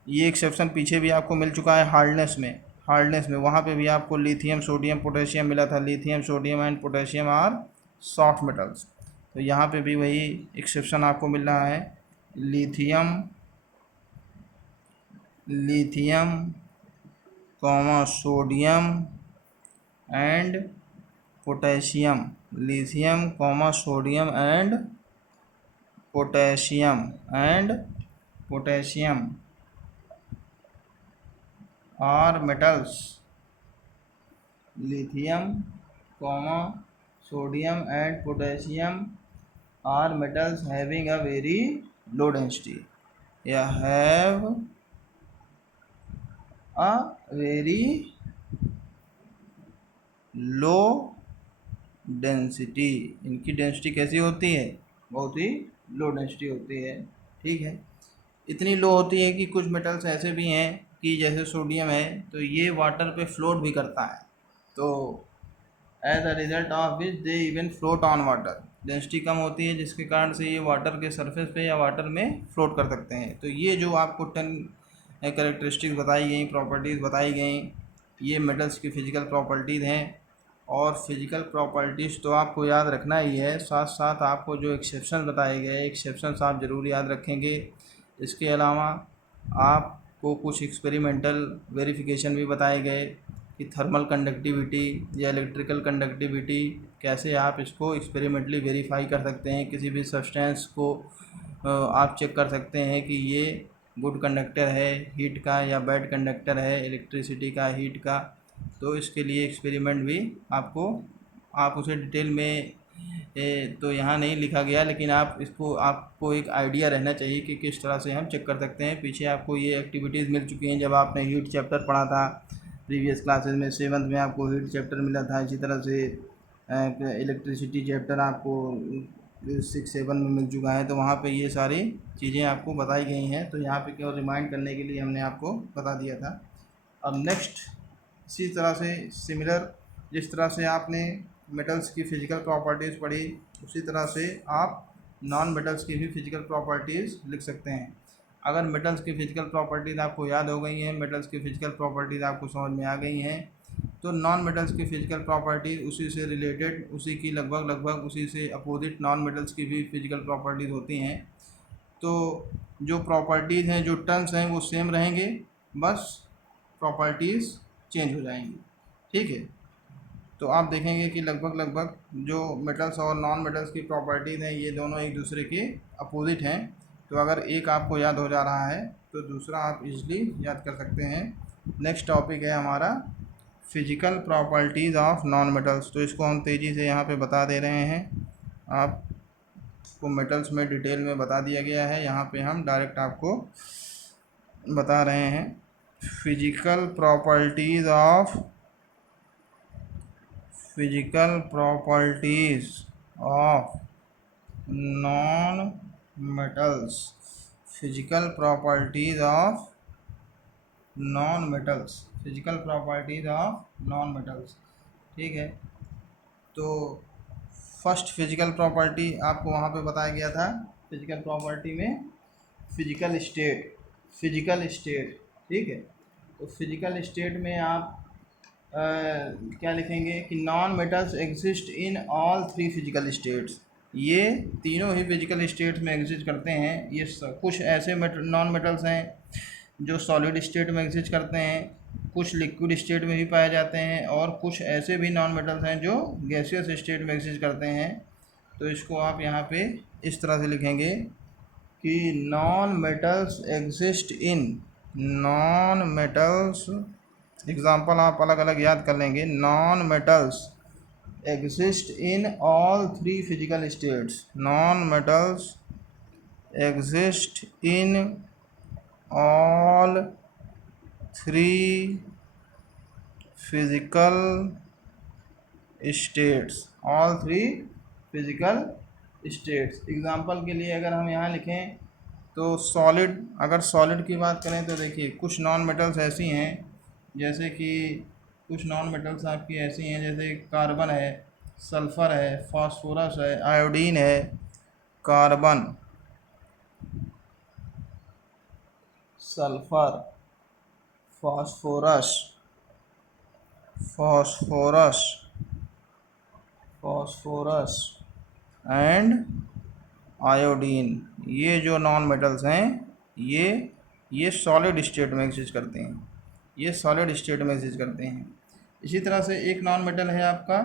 ये एक्सेप्शन पीछे भी आपको मिल चुका है हार्डनेस में वहाँ पे भी आपको लिथियम, सोडियम, पोटेशियम मिला था। Lithium, sodium and potassium are soft metals. तो यहाँ पे भी वही एक्सेप्शन आपको मिल रहा है, lithium comma sodium and potassium, lithium comma sodium and potassium are metals lithium, sodium and potassium are metals having a very low density. Yeah, have a very low density. इनकी डेंसिटी कैसी होती है? बहुत ही लो डेंसिटी होती है। ठीक है, इतनी लो होती है कि कुछ मेटल्स ऐसे भी हैं कि जैसे सोडियम है तो ये वाटर पे फ्लोट भी करता है, तो as a result of which they even float on water. Density कम होती है जिसके कारण से ये वाटर के सरफेस पे या वाटर में फ्लोट कर सकते हैं। तो ये जो आपको 10 कैरेक्टरिस्टिक्स बताई गई, प्रॉपर्टीज़ बताई गई, ये मेटल्स की फ़िज़िकल प्रॉपर्टीज़ हैं। और फिज़िकल प्रॉपर्टीज़ तो आपको याद रखना ही है, साथ साथ आपको जो एक्सेप्शन बताए गए एक्सेप्शंस आप ज़रूर याद रखेंगे। इसके अलावा आपको कुछ एक्सपेरिमेंटल वेरिफिकेशन भी बताए गए कि थर्मल कंडक्टिविटी या इलेक्ट्रिकल कंडक्टिविटी कैसे आप इसको एक्सपेरिमेंटली वेरीफाई कर सकते हैं। किसी भी सब्सटेंस को आप चेक कर सकते हैं कि ये गुड कंडक्टर है हीट का या बैड कंडक्टर है इलेक्ट्रिसिटी का, हीट का। तो इसके लिए एक्सपेरिमेंट भी आप उसे डिटेल में तो यहाँ नहीं लिखा गया, लेकिन आपको एक आइडिया रहना चाहिए कि किस तरह से हम चेक कर सकते हैं। पीछे आपको ये एक्टिविटीज़ मिल चुकी हैं जब आपने हीट चैप्टर पढ़ा था प्रीवियस क्लासेस में। 7th में आपको हीट चैप्टर मिला था, इसी तरह से इलेक्ट्रिसिटी चैप्टर आपको 6-7 में मिल चुका है। तो वहाँ पे ये सारी चीज़ें आपको बताई गई हैं, तो यहाँ पे केवल रिमाइंड करने के लिए हमने आपको बता दिया था। अब नेक्स्ट इसी तरह से सिमिलर, जिस तरह से आपने मेटल्स की फ़िज़िकल प्रॉपर्टीज़ पढ़ी, उसी तरह से आप नॉन मेटल्स की भी फ़िज़िकल प्रॉपर्टीज़ लिख सकते हैं। अगर मेटल्स की फ़िज़िकल प्रॉपर्टीज़ आपको याद हो गई हैं, मेटल्स की फ़िज़िकल प्रॉपर्टीज़ आपको समझ में आ गई हैं, तो नॉन मेटल्स की फ़िज़िकल प्रॉपर्टीज़ उसी से रिलेटेड, उसी की लगभग उसी से अपोजिट नॉन मेटल्स की भी फ़िज़िकल प्रॉपर्टीज़ होती हैं। तो जो प्रॉपर्टीज़ हैं, जो टर्म्स हैं, वो सेम रहेंगे, बस प्रॉपर्टीज़ चेंज हो जाएंगी। ठीक है, तो आप देखेंगे कि लगभग जो मेटल्स और नॉन मेटल्स की प्रॉपर्टीज़ हैं ये दोनों एक दूसरे के अपोजिट हैं। तो अगर एक आपको याद हो जा रहा है तो दूसरा आप इजीली याद कर सकते हैं। नेक्स्ट टॉपिक है हमारा physical properties of non metals. तो इसको हम तेज़ी से यहाँ पे बता दे रहे हैं। आपको मेटल्स में डिटेल में बता दिया गया है, यहाँ पे हम डायरेक्ट आपको बता रहे हैं physical properties of non metals. Physical properties of non metals, physical properties of non metals. ठीक है, तो फर्स्ट फिजिकल प्रॉपर्टी आपको वहाँ पे बताया गया था। फिजिकल प्रॉपर्टी में फिजिकल स्टेट। ठीक है, तो फिजिकल स्टेट में आप क्या लिखेंगे कि non metals exist in all 3 physical states. ये तीनों ही फिजिकल स्टेट्स में एग्जिस्ट करते हैं। ये कुछ ऐसे नॉन मेटल्स हैं जो सॉलिड स्टेट में एग्जिस्ट करते हैं, कुछ लिक्विड स्टेट में भी पाए जाते हैं, और कुछ ऐसे भी नॉन मेटल्स हैं जो गैसियस स्टेट में एग्जिस्ट करते हैं। तो इसको आप यहाँ पे इस तरह से लिखेंगे कि non metals exist in, non metals example आप अलग अलग याद कर लेंगे। Non metals exist in all 3 physical states. Non metals exist in all 3 physical states. All 3 physical states. Example के लिए अगर हम यहाँ लिखें तो सॉलिड, अगर सॉलिड की बात करें तो देखिए कुछ नॉन मेटल्स ऐसी हैं, जैसे कि कुछ नॉन मेटल्स आपकी ऐसी हैं जैसे कार्बन है, सल्फ़र है, फास्फोरस है, आयोडीन है, carbon, sulphur, phosphorus and iodine. ये जो नॉन मेटल्स हैं ये सॉलिड स्टेट में एग्जिस्ट करते हैं, ये सॉलिड स्टेट में एग्जिस्ट करते हैं। इसी तरह से एक नॉन मेटल है आपका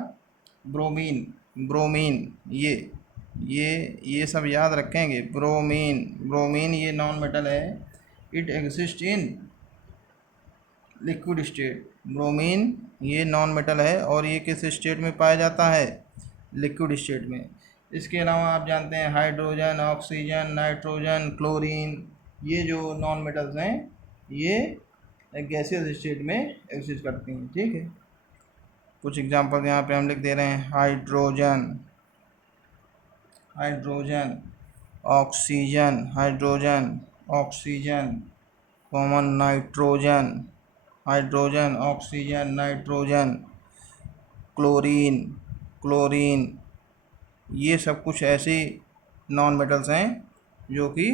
ब्रोमीन। ये सब याद रखेंगे। ब्रोमीन ये नॉन मेटल है। It exist in liquid state. Bromine ये नॉन मेटल है और ये किस स्टेट में पाया जाता है? लिक्विड स्टेट में। इसके अलावा आप जानते हैं हाइड्रोजन, ऑक्सीजन, नाइट्रोजन, क्लोरीन, ये जो नॉन मेटल्स हैं ये गैसियस स्टेट में एग्जिस्ट करती हैं। ठीक है, कुछ एग्जांपल यहाँ पे हम लिख दे रहे हैं। Hydrogen, hydrogen, oxygen, hydrogen, oxygen, common nitrogen, hydrogen, oxygen, nitrogen, chlorine, chlorine, ये सब कुछ ऐसे नॉन मेटल्स हैं जो कि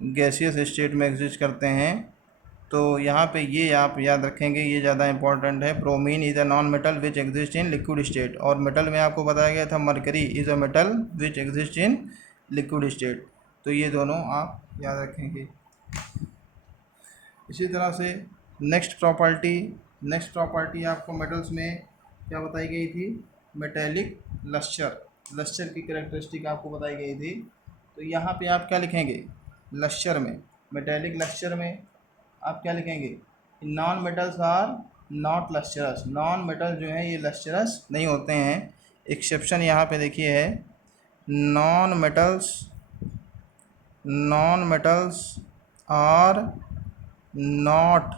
गैसियस स्टेट में एग्जिस्ट करते हैं। तो यहाँ पे ये आप याद रखेंगे, ये ज़्यादा इंपॉर्टेंट है। Bromine is a non metal which exist in liquid state. और मेटल में आपको बताया गया था mercury is a metal which exist in liquid state. तो ये दोनों आप याद रखेंगे। इसी तरह से नेक्स्ट प्रॉपर्टी आपको मेटल्स में क्या बताई गई थी? मेटेलिक लस्चर, लस्चर की कैरेक्टरिस्टिक आपको बताई गई थी। तो यहाँ पे आप क्या लिखेंगे? लस्चर में, मेटेलिक लस्चर में आप क्या लिखेंगे? Non metals are not lustrous. Non metal जो है ये लस्चरस नहीं होते हैं। एक्सेप्शन यहाँ पे देखिए है, non metals are not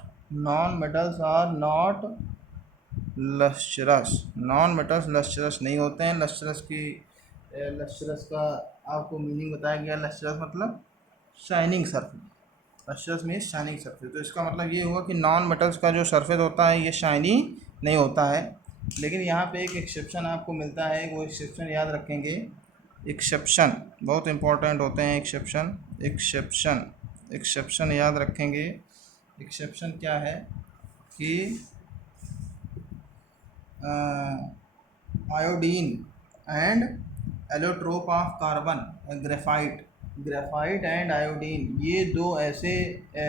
lustrous. Non metals lustrous नहीं होते हैं। लस्चरस का आपको मीनिंग बताया गया। लस्चरस मतलब shining surface. Lustrous mean shining surface. तो इसका मतलब ये हुआ कि नॉन मेटल्स का जो सरफेस होता है ये शाइनी नहीं होता है। लेकिन यहाँ पे एक एक्सेप्शन आपको मिलता है, वो एक्सेप्शन याद रखेंगे। एक्सेप्शन बहुत इंपॉर्टेंट होते हैं। एक्सेप्शन याद रखेंगे। एक्सेप्शन क्या है कि iodine and allotrope of carbon, graphite and iodine, ये दो ऐसे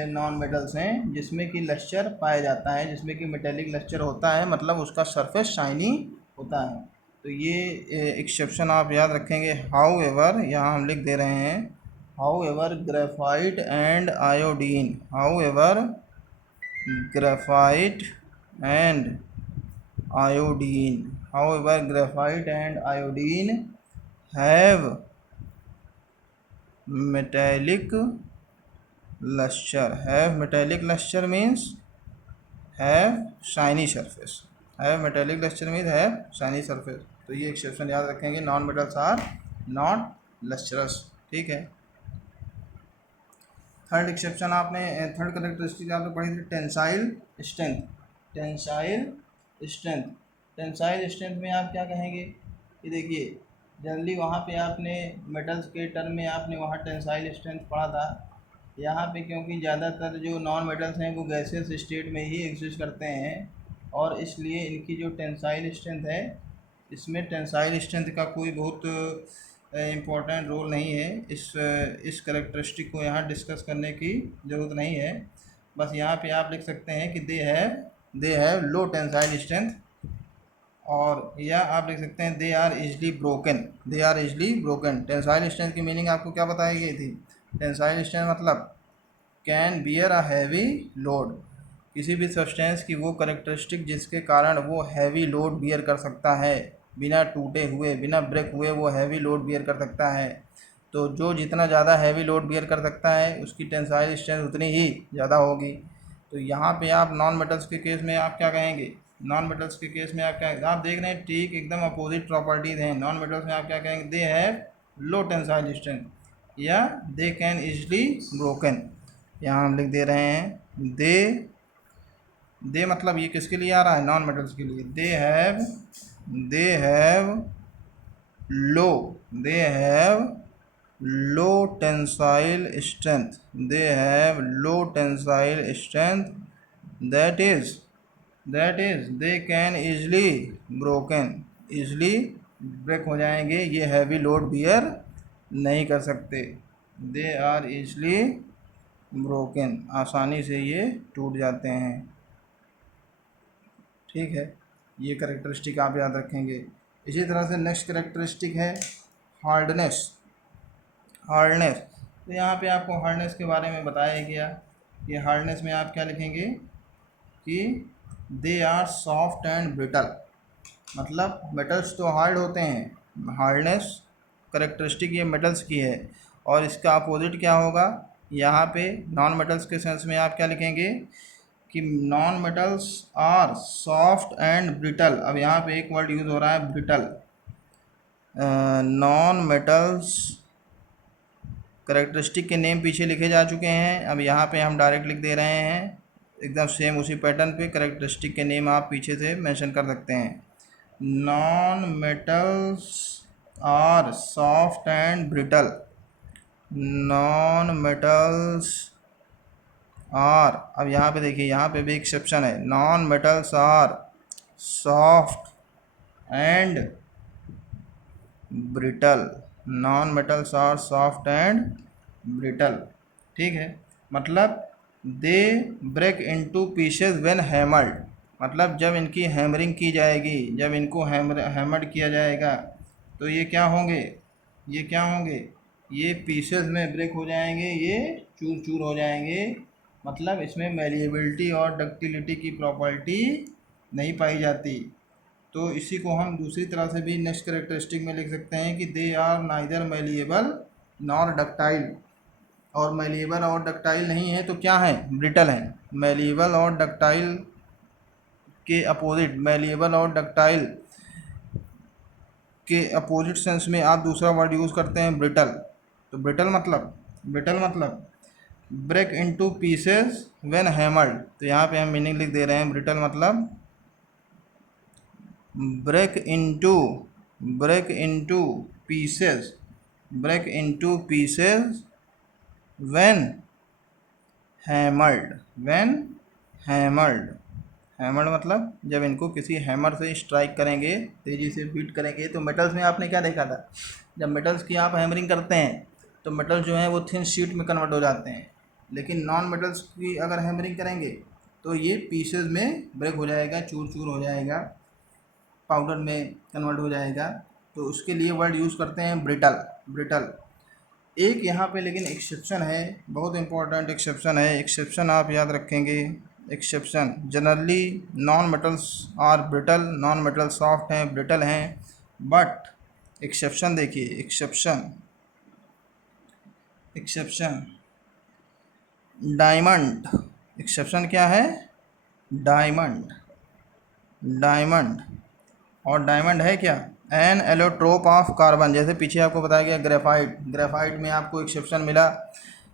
नॉन मेटल्स हैं जिसमें कि लस्चर पाया जाता है, जिसमें कि मेटेलिक लस्चर होता है, मतलब उसका सरफेस शाइनी होता है। तो ये एक्सेप्शन आप याद रखेंगे। हाउ एवर यहाँ हम लिख दे रहे हैं, how ever graphite and iodine, how ever graphite and iodine, however graphite and iodine have metallic luster means have shiny surface, तो ये एक्सेप्शन याद रखेंगे। Non metals are not lustrous. ठीक है। थर्ड एक्सेप्शन आपने, थर्ड कैरेक्टरिस्टिक आपने पढ़ी थी टेंसाइल स्ट्रेंथ। टेंसाइल स्ट्रेंथ में आप क्या कहेंगे कि देखिए जनरली वहाँ पे आपने मेटल्स के टर्म में आपने वहाँ टेंसाइल स्ट्रेंथ पढ़ा था। यहाँ पे क्योंकि ज़्यादातर जो नॉन मेटल्स हैं वो गैसियस स्टेट में ही एग्जिस्ट करते हैं और इसलिए इनकी जो टेंसाइल स्ट्रेंथ है, इसमें टेंसाइल स्ट्रेंथ का कोई बहुत इम्पोर्टेंट रोल नहीं है। इस कैरेक्टरिस्टिक को यहाँ डिस्कस करने की ज़रूरत नहीं है। बस यहाँ पे आप लिख सकते हैं कि they have low tensile strength, और या आप लिख सकते हैं they are easily broken. Tensile strength की मीनिंग आपको क्या बताई गई थी? टेंसाइल स्ट्रेंथ मतलब can bear a heavy load, किसी भी सब्सटेंस की वो कैरेक्टरिस्टिक जिसके कारण वो हैवी लोड बियर कर सकता है, बिना टूटे हुए, बिना ब्रेक हुए वो हैवी लोड बियर कर सकता है। तो जो जितना ज़्यादा हैवी लोड बियर कर सकता है उसकी टेंसाइल स्ट्रेंथ उतनी ही ज़्यादा होगी। तो यहाँ पे आप नॉन मेटल्स के केस में आप क्या कहेंगे? नॉन मेटल्स के केस में आप देख रहे हैं ठीक एकदम अपोजिट प्रॉपर्टीज़ हैं। नॉन मेटल्स में आप क्या कहेंगे? दे हैव लो टेंसाइल स्ट्रेंथ या दे कैन इजली ब्रोकन। यहाँ हम लिख दे रहे हैं दे मतलब ये किसके लिए आ रहा है? नॉन मेटल्स के लिए। They have low tensile strength, that is they can easily broken, easily break हो जाएंगे, ये हैवी लोड बियर नहीं कर सकते। दे आर इजली ब्रोकन, आसानी से ये टूट जाते हैं। ठीक है, ये कैरेक्टरिस्टिक आप याद रखेंगे। इसी तरह से नेक्स्ट कैरेक्टरिस्टिक है हार्डनेस। तो यहाँ पे आपको हार्डनेस के बारे में बताया गया। ये हार्डनेस में आप क्या लिखेंगे कि they are soft and brittle, मतलब मेटल्स तो हार्ड होते हैं, हार्डनेस करेक्टरिस्टिक ये मेटल्स की है, और इसका अपोजिट क्या होगा यहाँ पे नॉन मेटल्स के सेंस में आप क्या लिखेंगे कि non metals are soft and brittle. अब यहाँ पे एक वर्ड यूज़ हो रहा है ब्रिटल। नॉन मेटल्स करेक्टरिस्टिक के नेम पीछे लिखे जा चुके हैं, अब यहाँ पे हम डायरेक्ट लिख दे रहे हैं एकदम सेम उसी पैटर्न पे। करेक्टरिस्टिक के नेम आप पीछे से मेंशन कर सकते हैं। Non metals are soft and brittle, non metals are, अब यहाँ पे देखिए यहाँ पे भी एक्सेप्शन है, non metals are soft and brittle, non metals are soft and brittle, ठीक है। मतलब they break into pieces when hammered, मतलब जब इनकी हैमरिंग की जाएगी, जब इनको हैमर्ड किया जाएगा तो ये क्या होंगे, ये क्या होंगे, ये पीसेस में ब्रेक हो जाएंगे, ये चूर चूर हो जाएंगे। मतलब इसमें मेलिएबिलिटी और डक्टिलिटी की प्रॉपर्टी नहीं पाई जाती। तो इसी को हम दूसरी तरह से भी नेक्स्ट करेक्टरिस्टिक में लिख सकते हैं कि they are neither malleable nor ductile, और मेलिएबल और डक्टाइल नहीं है तो क्या है, ब्रिटल है। मेलिएबल और डक्टाइल के अपोजिट, मेलिएबल और डक्टाइल के अपोजिट सेंस में आप दूसरा वर्ड यूज़ करते हैं ब्रिटल। तो ब्रिटल मतलब break into pieces when hammered, तो यहाँ पे हम मीनिंग लिख दे रहे हैं ब्रिटल मतलब break into pieces, break into pieces when hammered, hammered मतलब जब इनको किसी हैमर से स्ट्राइक करेंगे, तेज़ी से बीट करेंगे। तो मेटल्स में आपने क्या देखा था, जब मेटल्स की आप हैमरिंग करते हैं तो मेटल्स जो हैं वो थिन शीट में कन्वर्ट हो जाते हैं, लेकिन नॉन मेटल्स की अगर हैमरिंग करेंगे तो ये पीसेस में ब्रेक हो जाएगा, चूर चूर हो जाएगा, पाउडर में कन्वर्ट हो जाएगा। तो उसके लिए वर्ड यूज़ करते हैं ब्रिटल। एक यहाँ पे लेकिन एक्सेप्शन है, बहुत इंपॉर्टेंट एक्सेप्शन है, एक्सेप्शन आप याद रखेंगे। Exception generally non metals are brittle, non metal soft हैं, ब्रिटल हैं, बट एक्सेप्शन देखिए, एक्सेप्शन डायमंड, एक्सेप्शन क्या है, डायमंड, और डायमंड है क्या, एन एलोट्रोप ऑफ कार्बन। जैसे पीछे आपको बताया गया ग्रेफाइट में आपको एक्सेप्शन मिला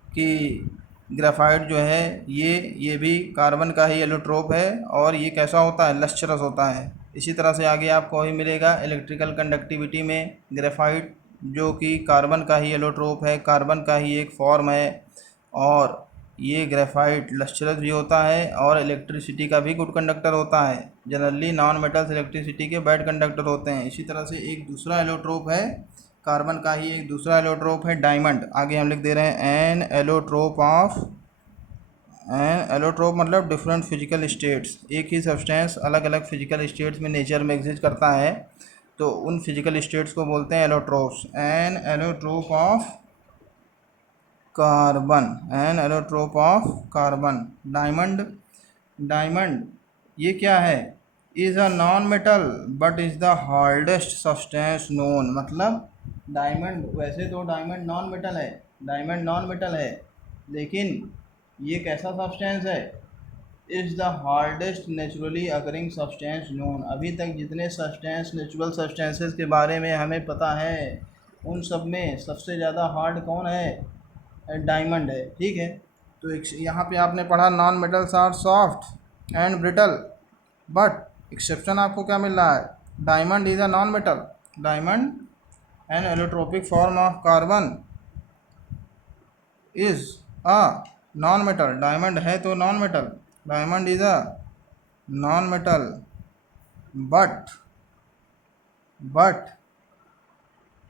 कि ग्रेफाइट जो है ये भी कार्बन का ही एलोट्रोप है, और ये कैसा होता है, लस्चरस होता है। इसी तरह से आगे आपको वही मिलेगा इलेक्ट्रिकल कंडक्टिविटी में ग्रेफाइट जो कि कार्बन का ही एलोट्रोप है, कार्बन का ही एक फॉर्म है, और ये ग्रेफाइट लस्चरस भी होता है और इलेक्ट्रिसिटी का भी गुड कंडक्टर होता है। जनरली नॉन मेटल्स इलेक्ट्रिसिटी के बैड कंडक्टर होते हैं। इसी तरह से एक दूसरा एलोट्रोप है, कार्बन का ही एक दूसरा एलोट्रोप है डायमंड। आगे हम लिख दे रहे हैं एन एलोट्रोप मतलब डिफरेंट फिजिकल स्टेट्स, एक ही सब्सटेंस अलग अलग फिजिकल स्टेट्स में नेचर में एग्जिस्ट करता है, तो उन फिजिकल स्टेट्स को बोलते हैं allotropes. N allotrope of carbon, diamond ये क्या है, is a non metal but is the hardest substance known. मतलब डायमंड, वैसे तो डायमंड नॉन मेटल है, लेकिन ये कैसा सब्सटेंस है, is the hardest naturally occurring substance known. अभी तक जितने सब्सटेंस, नेचुरल सब्सटेंसेस के बारे में हमें पता है, उन सब में सबसे ज़्यादा हार्ड कौन है, डायमंड है, ठीक है। तो यहाँ पे आपने पढ़ा non metals are soft and brittle, but exception आपको क्या मिल रहा है, diamond is a non metal, diamond an allotropic form of carbon is a non metal, diamond है तो non metal, diamond is a non metal but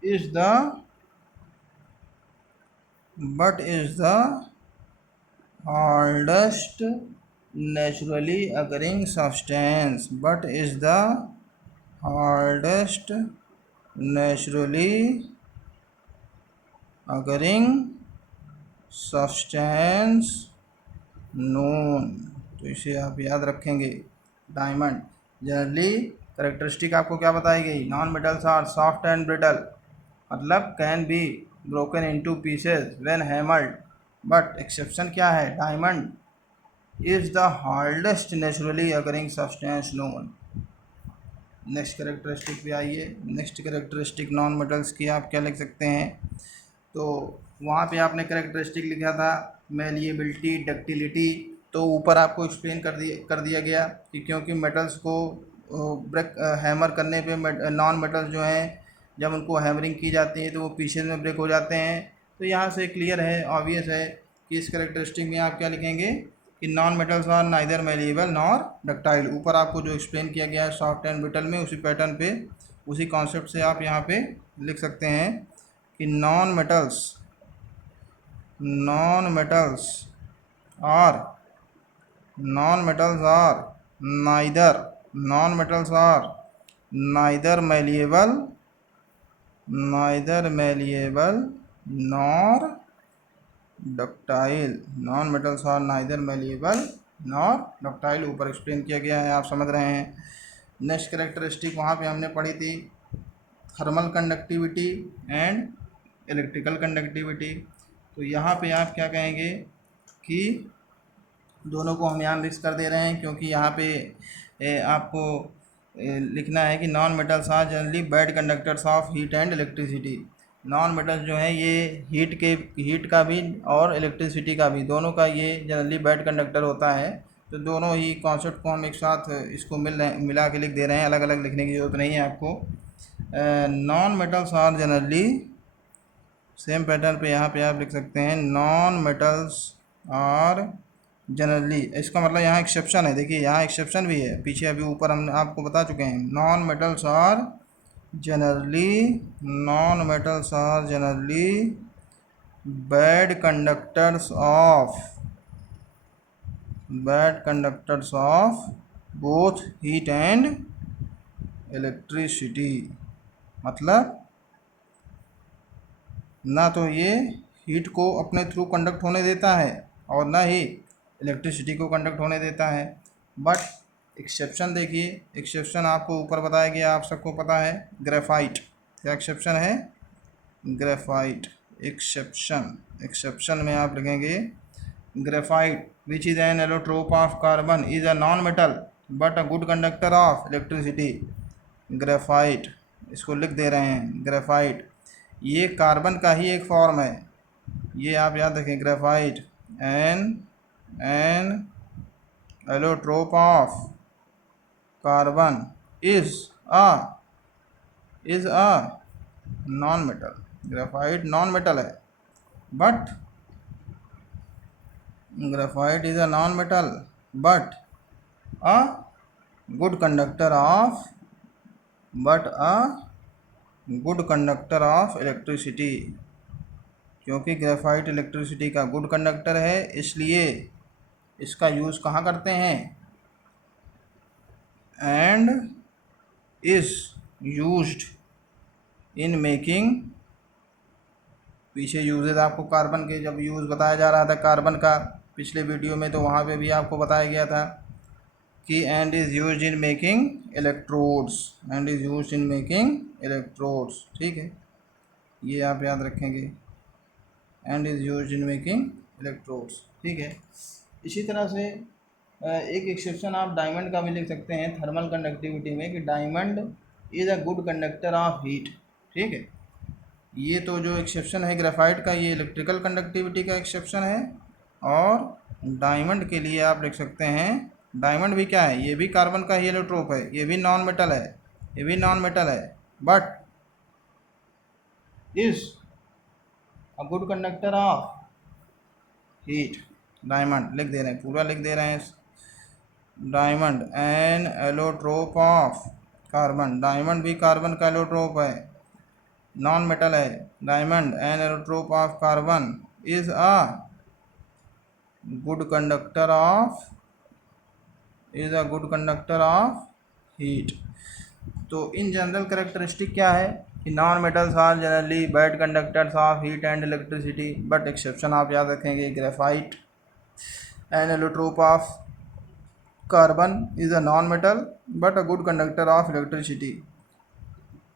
is the hardest naturally occurring substance, but is the hardest naturally occurring substance known। तो इसे आप याद रखेंगे। डायमंड जनरली करेक्टरिस्टिक आपको क्या बताई गई, non metals are soft and brittle, मतलब can be broken into pieces when hammered, but exception क्या है, diamond is the hardest naturally occurring substance known. Next characteristic पे आइए। नेक्स्ट करेक्टरिस्टिक नॉन मेटल्स की आप क्या लिख सकते हैं, तो वहाँ पे आपने करेक्टरिस्टिक लिखा था मेलिएबिलिटी, डक्टिलिटी, तो ऊपर आपको एक्सप्लेन कर दिया गया कि क्योंकि मेटल्स को ब्रेक हैमर करने पे नॉन मेटल्स जो हैं जब उनको हैमरिंग की जाती है तो वो पीसेज में ब्रेक हो जाते हैं। तो यहाँ से क्लियर है, ऑब्वियस है कि इस करेक्टरिस्टिक में आप क्या लिखेंगे कि non metals are neither malleable nor ductile. ऊपर आपको जो एक्सप्लेन किया गया है सॉफ्ट एंड ब्रिटल में, उसी पैटर्न पे, उसी कॉन्सेप्ट से आप यहाँ पे लिख सकते हैं कि non metals are neither malleable nor ductile। Non metals are neither malleable nor ductile, ऊपर एक्सप्लेन किया गया है, आप समझ रहे हैं। नेक्स्ट कैरेक्टरिस्टिक वहाँ पे हमने पढ़ी थी thermal conductivity and electrical conductivity. तो यहाँ पे आप क्या कहेंगे कि दोनों को हम यहाँ मिक्स कर दे रहे हैं, क्योंकि यहाँ पे आपको लिखना है कि non metals are generally bad conductors of heat and electricity. Non metals जो है ये हीट का भी और इलेक्ट्रिसिटी का भी, दोनों का ये जनरली बैड कंडक्टर होता है। तो दोनों ही कॉन्सेप्ट को हम एक साथ इसको मिला के लिख दे रहे हैं, अलग अलग लिखने की ज़रूरत नहीं है आपको। Non metals are generally, same pattern पे यहाँ पे आप लिख सकते हैं नॉन मेटल्स आर जनरली, इसका मतलब यहाँ एक्सेप्शन है, देखिए यहाँ एक्सेप्शन भी है, पीछे अभी ऊपर हम आपको बता चुके हैं। Non metals are generally bad conductors of both heat and electricity, मतलब ना तो ये हीट को अपने थ्रू कंडक्ट होने देता है और ना ही इलेक्ट्रिसिटी को कंडक्ट होने देता है। बट एक्सेप्शन देखिए, एक्सेप्शन आपको ऊपर बताया गया, आप सबको पता है ग्रेफाइट। क्या एक्सेप्शन है, ग्रेफाइट एक्सेप्शन में आप लिखेंगे graphite which is an allotrope of carbon is a non metal but a good conductor of electricity. Graphite इसको लिख दे रहे हैं, ग्रेफाइट ये कार्बन का ही एक फॉर्म है, ये आप याद रखें। Graphite an allotrope of carbon is a non metal. Graphite non metal है, but graphite is a non metal but a good conductor of electricity. क्योंकि ग्रेफाइट इलेक्ट्रिसिटी का गुड कंडक्टर है, इसलिए इसका यूज़ कहाँ करते हैं, and is used in making, पीछे यूजेज आपको कार्बन के जब यूज़ बताया जा रहा था कार्बन का पिछले वीडियो में, तो वहाँ पे भी आपको बताया गया था कि and is used in making electrodes, ठीक है, ये आप याद रखेंगे, and is used in making electrodes, ठीक है। इसी तरह से एक एक्सेप्शन आप डायमंड का भी लिख सकते हैं थर्मल कंडक्टिविटी में कि diamond is a good conductor of heat, ठीक है। ये तो जो एक्सेप्शन है ग्रेफाइट का, ये इलेक्ट्रिकल कंडक्टिविटी का एक्सेप्शन है, और डायमंड के लिए आप लिख सकते हैं, डायमंड भी क्या है, ये भी कार्बन का ही एलोट्रोप है, ये भी नॉन मेटल है, but is a good conductor of heat. Diamond लिख दे रहे हैं, पूरा लिख दे रहे हैं, diamond an allotrope of carbon, diamond भी कार्बन का एलोट्रोप है, नॉन मेटल है। Diamond an allotrope of carbon is a good conductor of heat. तो इन जनरल कैरेक्टरिस्टिक क्या है कि non metals are generally bad conductors of heat and electricity, but exception आप याद रखेंगे graphite an allotrope of carbon is a non-metal but a good conductor of electricity.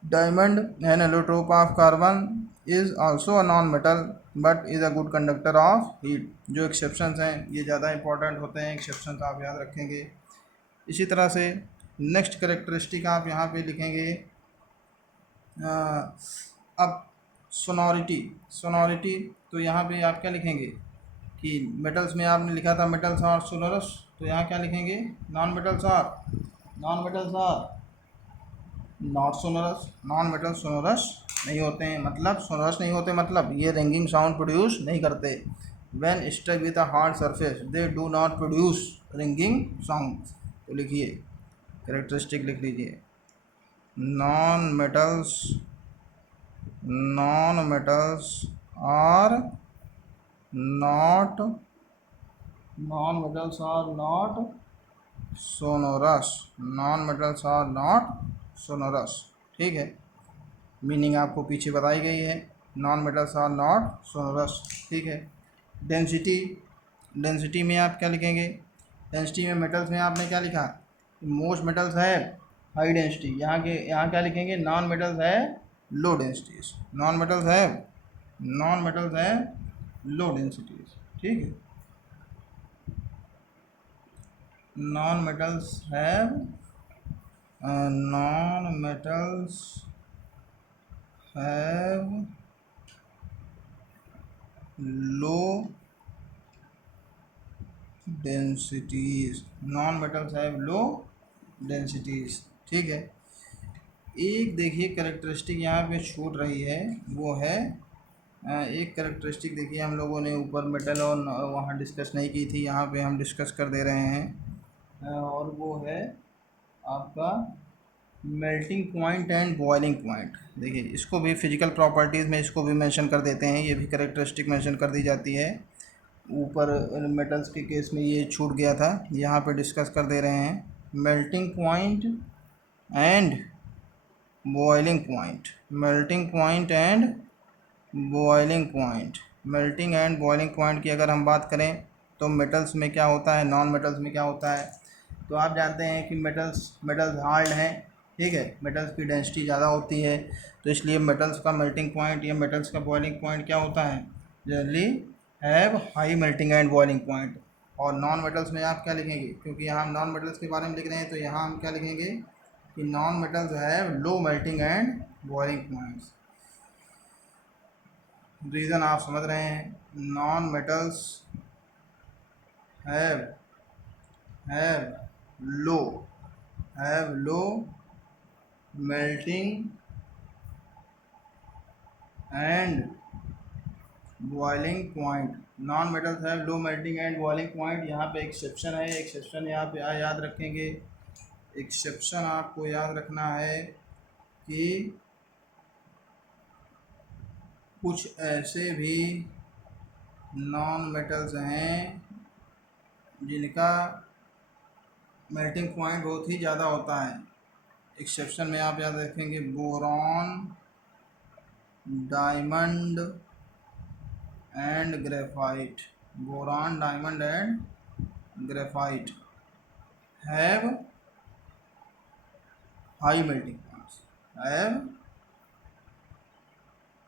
Diamond, an allotrope of carbon, is also a non-metal but is a good conductor of heat. जो एक्सेप्शंस हैं ये ज़्यादा इंपॉर्टेंट होते हैं, एक्सेप्शंस आप याद रखेंगे। इसी तरह से नेक्स्ट करेक्टरिस्टिक आप यहाँ पे लिखेंगे। अब सोनोरिटी तो यहाँ पे आप क्या लिखेंगे कि मेटल्स में आपने लिखा था मेटल्स आर सोनोरस, तो यहाँ क्या लिखेंगे non metals are not sonorous. Non metal sonorous नहीं होते हैं, मतलब सोनोरस नहीं होते मतलब ये रिंगिंग साउंड प्रोड्यूस नहीं करते। When stuck with a hard surface they do not produce ringing sound. तो लिखिए कैरेक्टरिस्टिक लिख लीजिए, non metals are not sonorous. ठीक है, मीनिंग आपको पीछे बताई गई है, non metals are not sonorous. ठीक है। डेंसिटी में आप क्या लिखेंगे, डेंसिटी में मेटल्स में आपने क्या लिखा, मोस्ट मेटल्स है हाई डेंसिटी, यहाँ क्या लिखेंगे नॉन मेटल्स है लो डेंसिटीज, नॉन मेटल्स है लो डेंसिटीज। ठीक है, non metals have low densities, non metals have low densities. ठीक है। एक देखिए कैरेक्टरिस्टिक यहाँ पे छूट रही है, वो है एक कैरेक्टरिस्टिक देखिए हम लोगों ने ऊपर मेटल और वहाँ डिस्कस नहीं की थी, यहाँ पे हम डिस्कस कर दे रहे हैं, और वो है आपका melting point and boiling point. देखिए इसको भी फिजिकल प्रॉपर्टीज़ में इसको भी मेंशन कर देते हैं, ये भी कैरेक्टरिस्टिक मेंशन कर दी जाती है। ऊपर मेटल्स के केस में ये छूट गया था, यहाँ पे डिस्कस कर दे रहे हैं melting point and boiling point. Melting and boiling point की अगर हम बात करें तो मेटल्स में क्या होता है, नॉन मेटल्स में क्या होता है। तो आप जानते हैं कि मेटल्स हार्ड हैं, ठीक है, मेटल्स की डेंसिटी ज़्यादा होती है, तो इसलिए मेटल्स का मेल्टिंग पॉइंट या मेटल्स का बॉइलिंग पॉइंट क्या होता है, generally have high melting and boiling point. और नॉन मेटल्स में आप क्या लिखेंगे, क्योंकि यहाँ हम नॉन मेटल्स के बारे में लिख रहे हैं, तो यहाँ हम क्या लिखेंगे कि non metals have low melting and boiling points. Reason आप समझ रहे हैं, non metals have low melting and boiling point. Non metals have low melting and boiling point. यहाँ पे एक्सेप्शन है, एक्सेप्शन यहाँ पे याद रखेंगे। एक्सेप्शन आपको याद रखना है कि कुछ ऐसे भी नॉन मेटल्स हैं जिनका मेल्टिंग पॉइंट बहुत ही ज़्यादा होता है। एक्सेप्शन में आप याद रखेंगे boron, diamond and graphite. Boron, diamond and graphite have high melting points,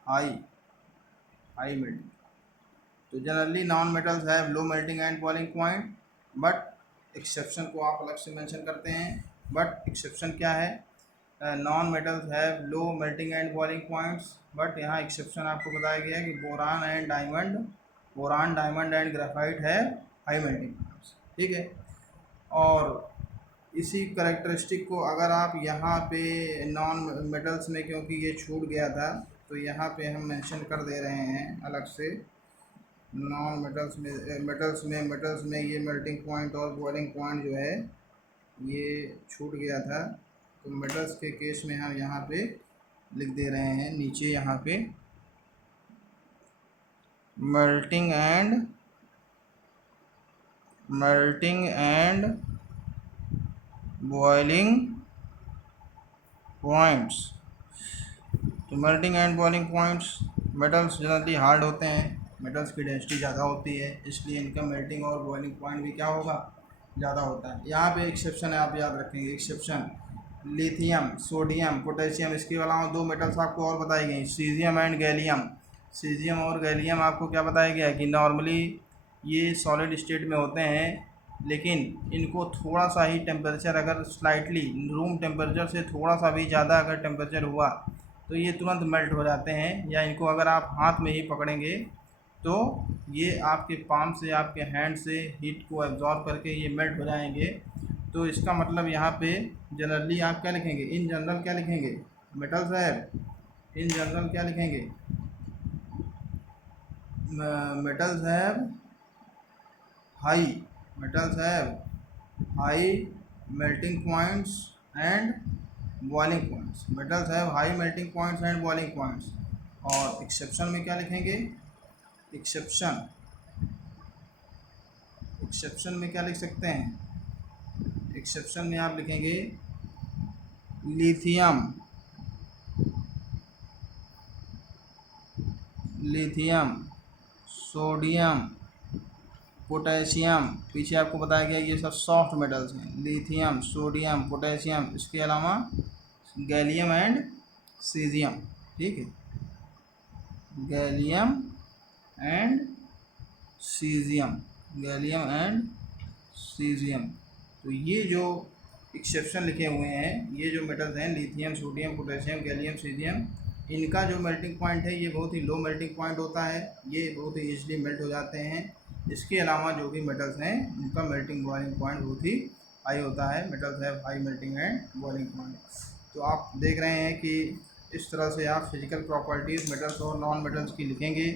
high melting. तो generally non metals have low melting and boiling point, but exception को आप अलग से मेंशन करते हैं। बट एक्सेप्शन क्या है, non metals have low melting and boiling points, but यहाँ एक्सेप्शन आपको बताया गया है कि बोरान, डायमंड एंड ग्रेफाइट है हाई मेल्टिंग पॉइंट्स। ठीक है। और इसी करेक्टरिस्टिक को अगर आप यहाँ पे नॉन मेटल्स में, क्योंकि ये छूट गया था, तो यहाँ पे हम मेंशन कर दे रहे हैं अलग से, नॉन मेटल्स में ये मेल्टिंग पॉइंट और बॉइलिंग पॉइंट जो है ये छूट गया था, तो मेटल्स के केस में हम यहाँ पे लिख दे रहे हैं नीचे, यहाँ पे मेल्टिंग एंड बॉइलिंग पॉइंट्स। तो melting and boiling points, metals generally hard होते हैं, मेटल्स की डेंसिटी ज़्यादा होती है, इसलिए इनका मेल्टिंग और बॉइलिंग पॉइंट भी क्या होगा, ज़्यादा होता है। यहाँ पे एक्सेप्शन है, आप याद रखेंगे एक्सेप्शन, लिथियम, सोडियम, पोटेशियम। इसके अलावा दो मेटल्स आपको और बताई गई, सीजियम एंड गैलियम। सीजियम और गैलियम आपको क्या बताया गया है कि नॉर्मली ये सॉलिड स्टेट में होते हैं, लेकिन इनको थोड़ा सा ही टेम्परेचर, अगर स्लाइटली रूम टेम्परेचर से थोड़ा सा भी ज़्यादा अगर टेम्परेचर हुआ तो ये तुरंत मेल्ट हो जाते हैं, या इनको अगर आप हाथ में ही पकड़ेंगे तो ये आपके पाम से, आपके हैंड से हीट को एब्जॉर्ब करके ये मेल्ट हो जाएंगे। तो इसका मतलब यहाँ पे जनरली आप क्या लिखेंगे, इन जनरल क्या लिखेंगे, मेटल्स है, इन जनरल क्या लिखेंगे, metals have high, metals have high melting points and boiling points, metals have high melting points and boiling points। और एक्सेप्शन में क्या लिखेंगे, एक्सेप्शन, एक्सेप्शन में क्या लिख सकते हैं, एक्सेप्शन में आप लिखेंगे लिथियम, लिथियम, सोडियम, पोटेशियम। पीछे आपको बताया गया ये सब सॉफ्ट मेटल्स हैं, लिथियम, सोडियम, पोटेशियम। इसके अलावा गैलियम एंड सीजियम, ठीक है, gallium and caesium, gallium and caesium. तो ये जो एक्सेप्शन लिखे हुए हैं, ये जो मेटल्स हैं lithium, sodium, potassium, gallium, caesium, इनका जो मेल्टिंग पॉइंट है ये बहुत ही लो मेल्टिंग पॉइंट होता है, ये बहुत ही ईजिली मेल्ट हो जाते हैं। इसके अलावा जो भी मेटल्स हैं उनका मेल्टिंग बॉइलिंग पॉइंट बहुत ही हाई होता है, metals have high melting and boiling point. तो आप देख रहे हैं कि इस तरह से आप फिजिकल प्रॉपर्टीज़ मेटल्स और नॉन मेटल्स की लिखेंगे।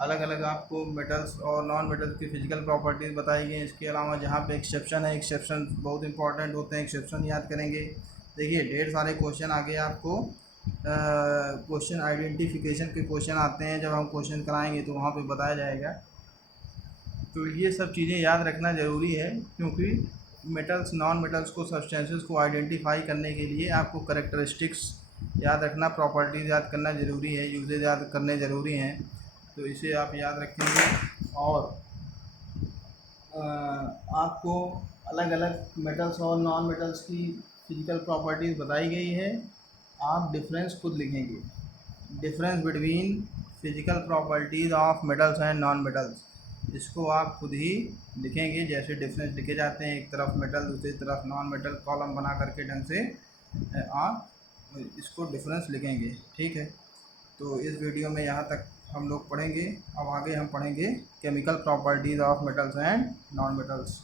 अलग अलग आपको मेटल्स और नॉन मेटल्स की फिजिकल प्रॉपर्टीज़ बताई गई। इसके अलावा जहाँ पे एक्सेप्शन है, एक्सेप्शन बहुत इंपॉर्टेंट होते हैं, एक्सेप्शन याद करेंगे। देखिए ढेर सारे क्वेश्चन आगे आपको क्वेश्चन आइडेंटिफिकेशन के क्वेश्चन आते हैं, जब हम क्वेश्चन कराएंगे तो वहाँ पे बताया जाएगा। तो ये सब चीज़ें याद रखना ज़रूरी है, क्योंकि मेटल्स नॉन मेटल्स को, सब्सटेंसेस को आइडेंटिफाई करने के लिए आपको करेक्टरिस्टिक्स याद रखना, प्रॉपर्टीज़ याद करना ज़रूरी है, यूजेज याद करने ज़रूरी हैं। तो इसे आप याद रखेंगे। और आपको अलग अलग मेटल्स और नॉन मेटल्स की फिजिकल प्रॉपर्टीज़ बताई गई है, आप डिफरेंस खुद लिखेंगे, difference between physical properties of metals and non metals, इसको आप खुद ही लिखेंगे। जैसे डिफरेंस लिखे जाते हैं, एक तरफ मेटल दूसरी तरफ नॉन मेटल, कॉलम बना करके ढंग से आप इसको डिफरेंस लिखेंगे, ठीक है। तो इस वीडियो में यहाँ तक हम लोग पढ़ेंगे। अब आगे हम पढ़ेंगे chemical properties of metals and non metals.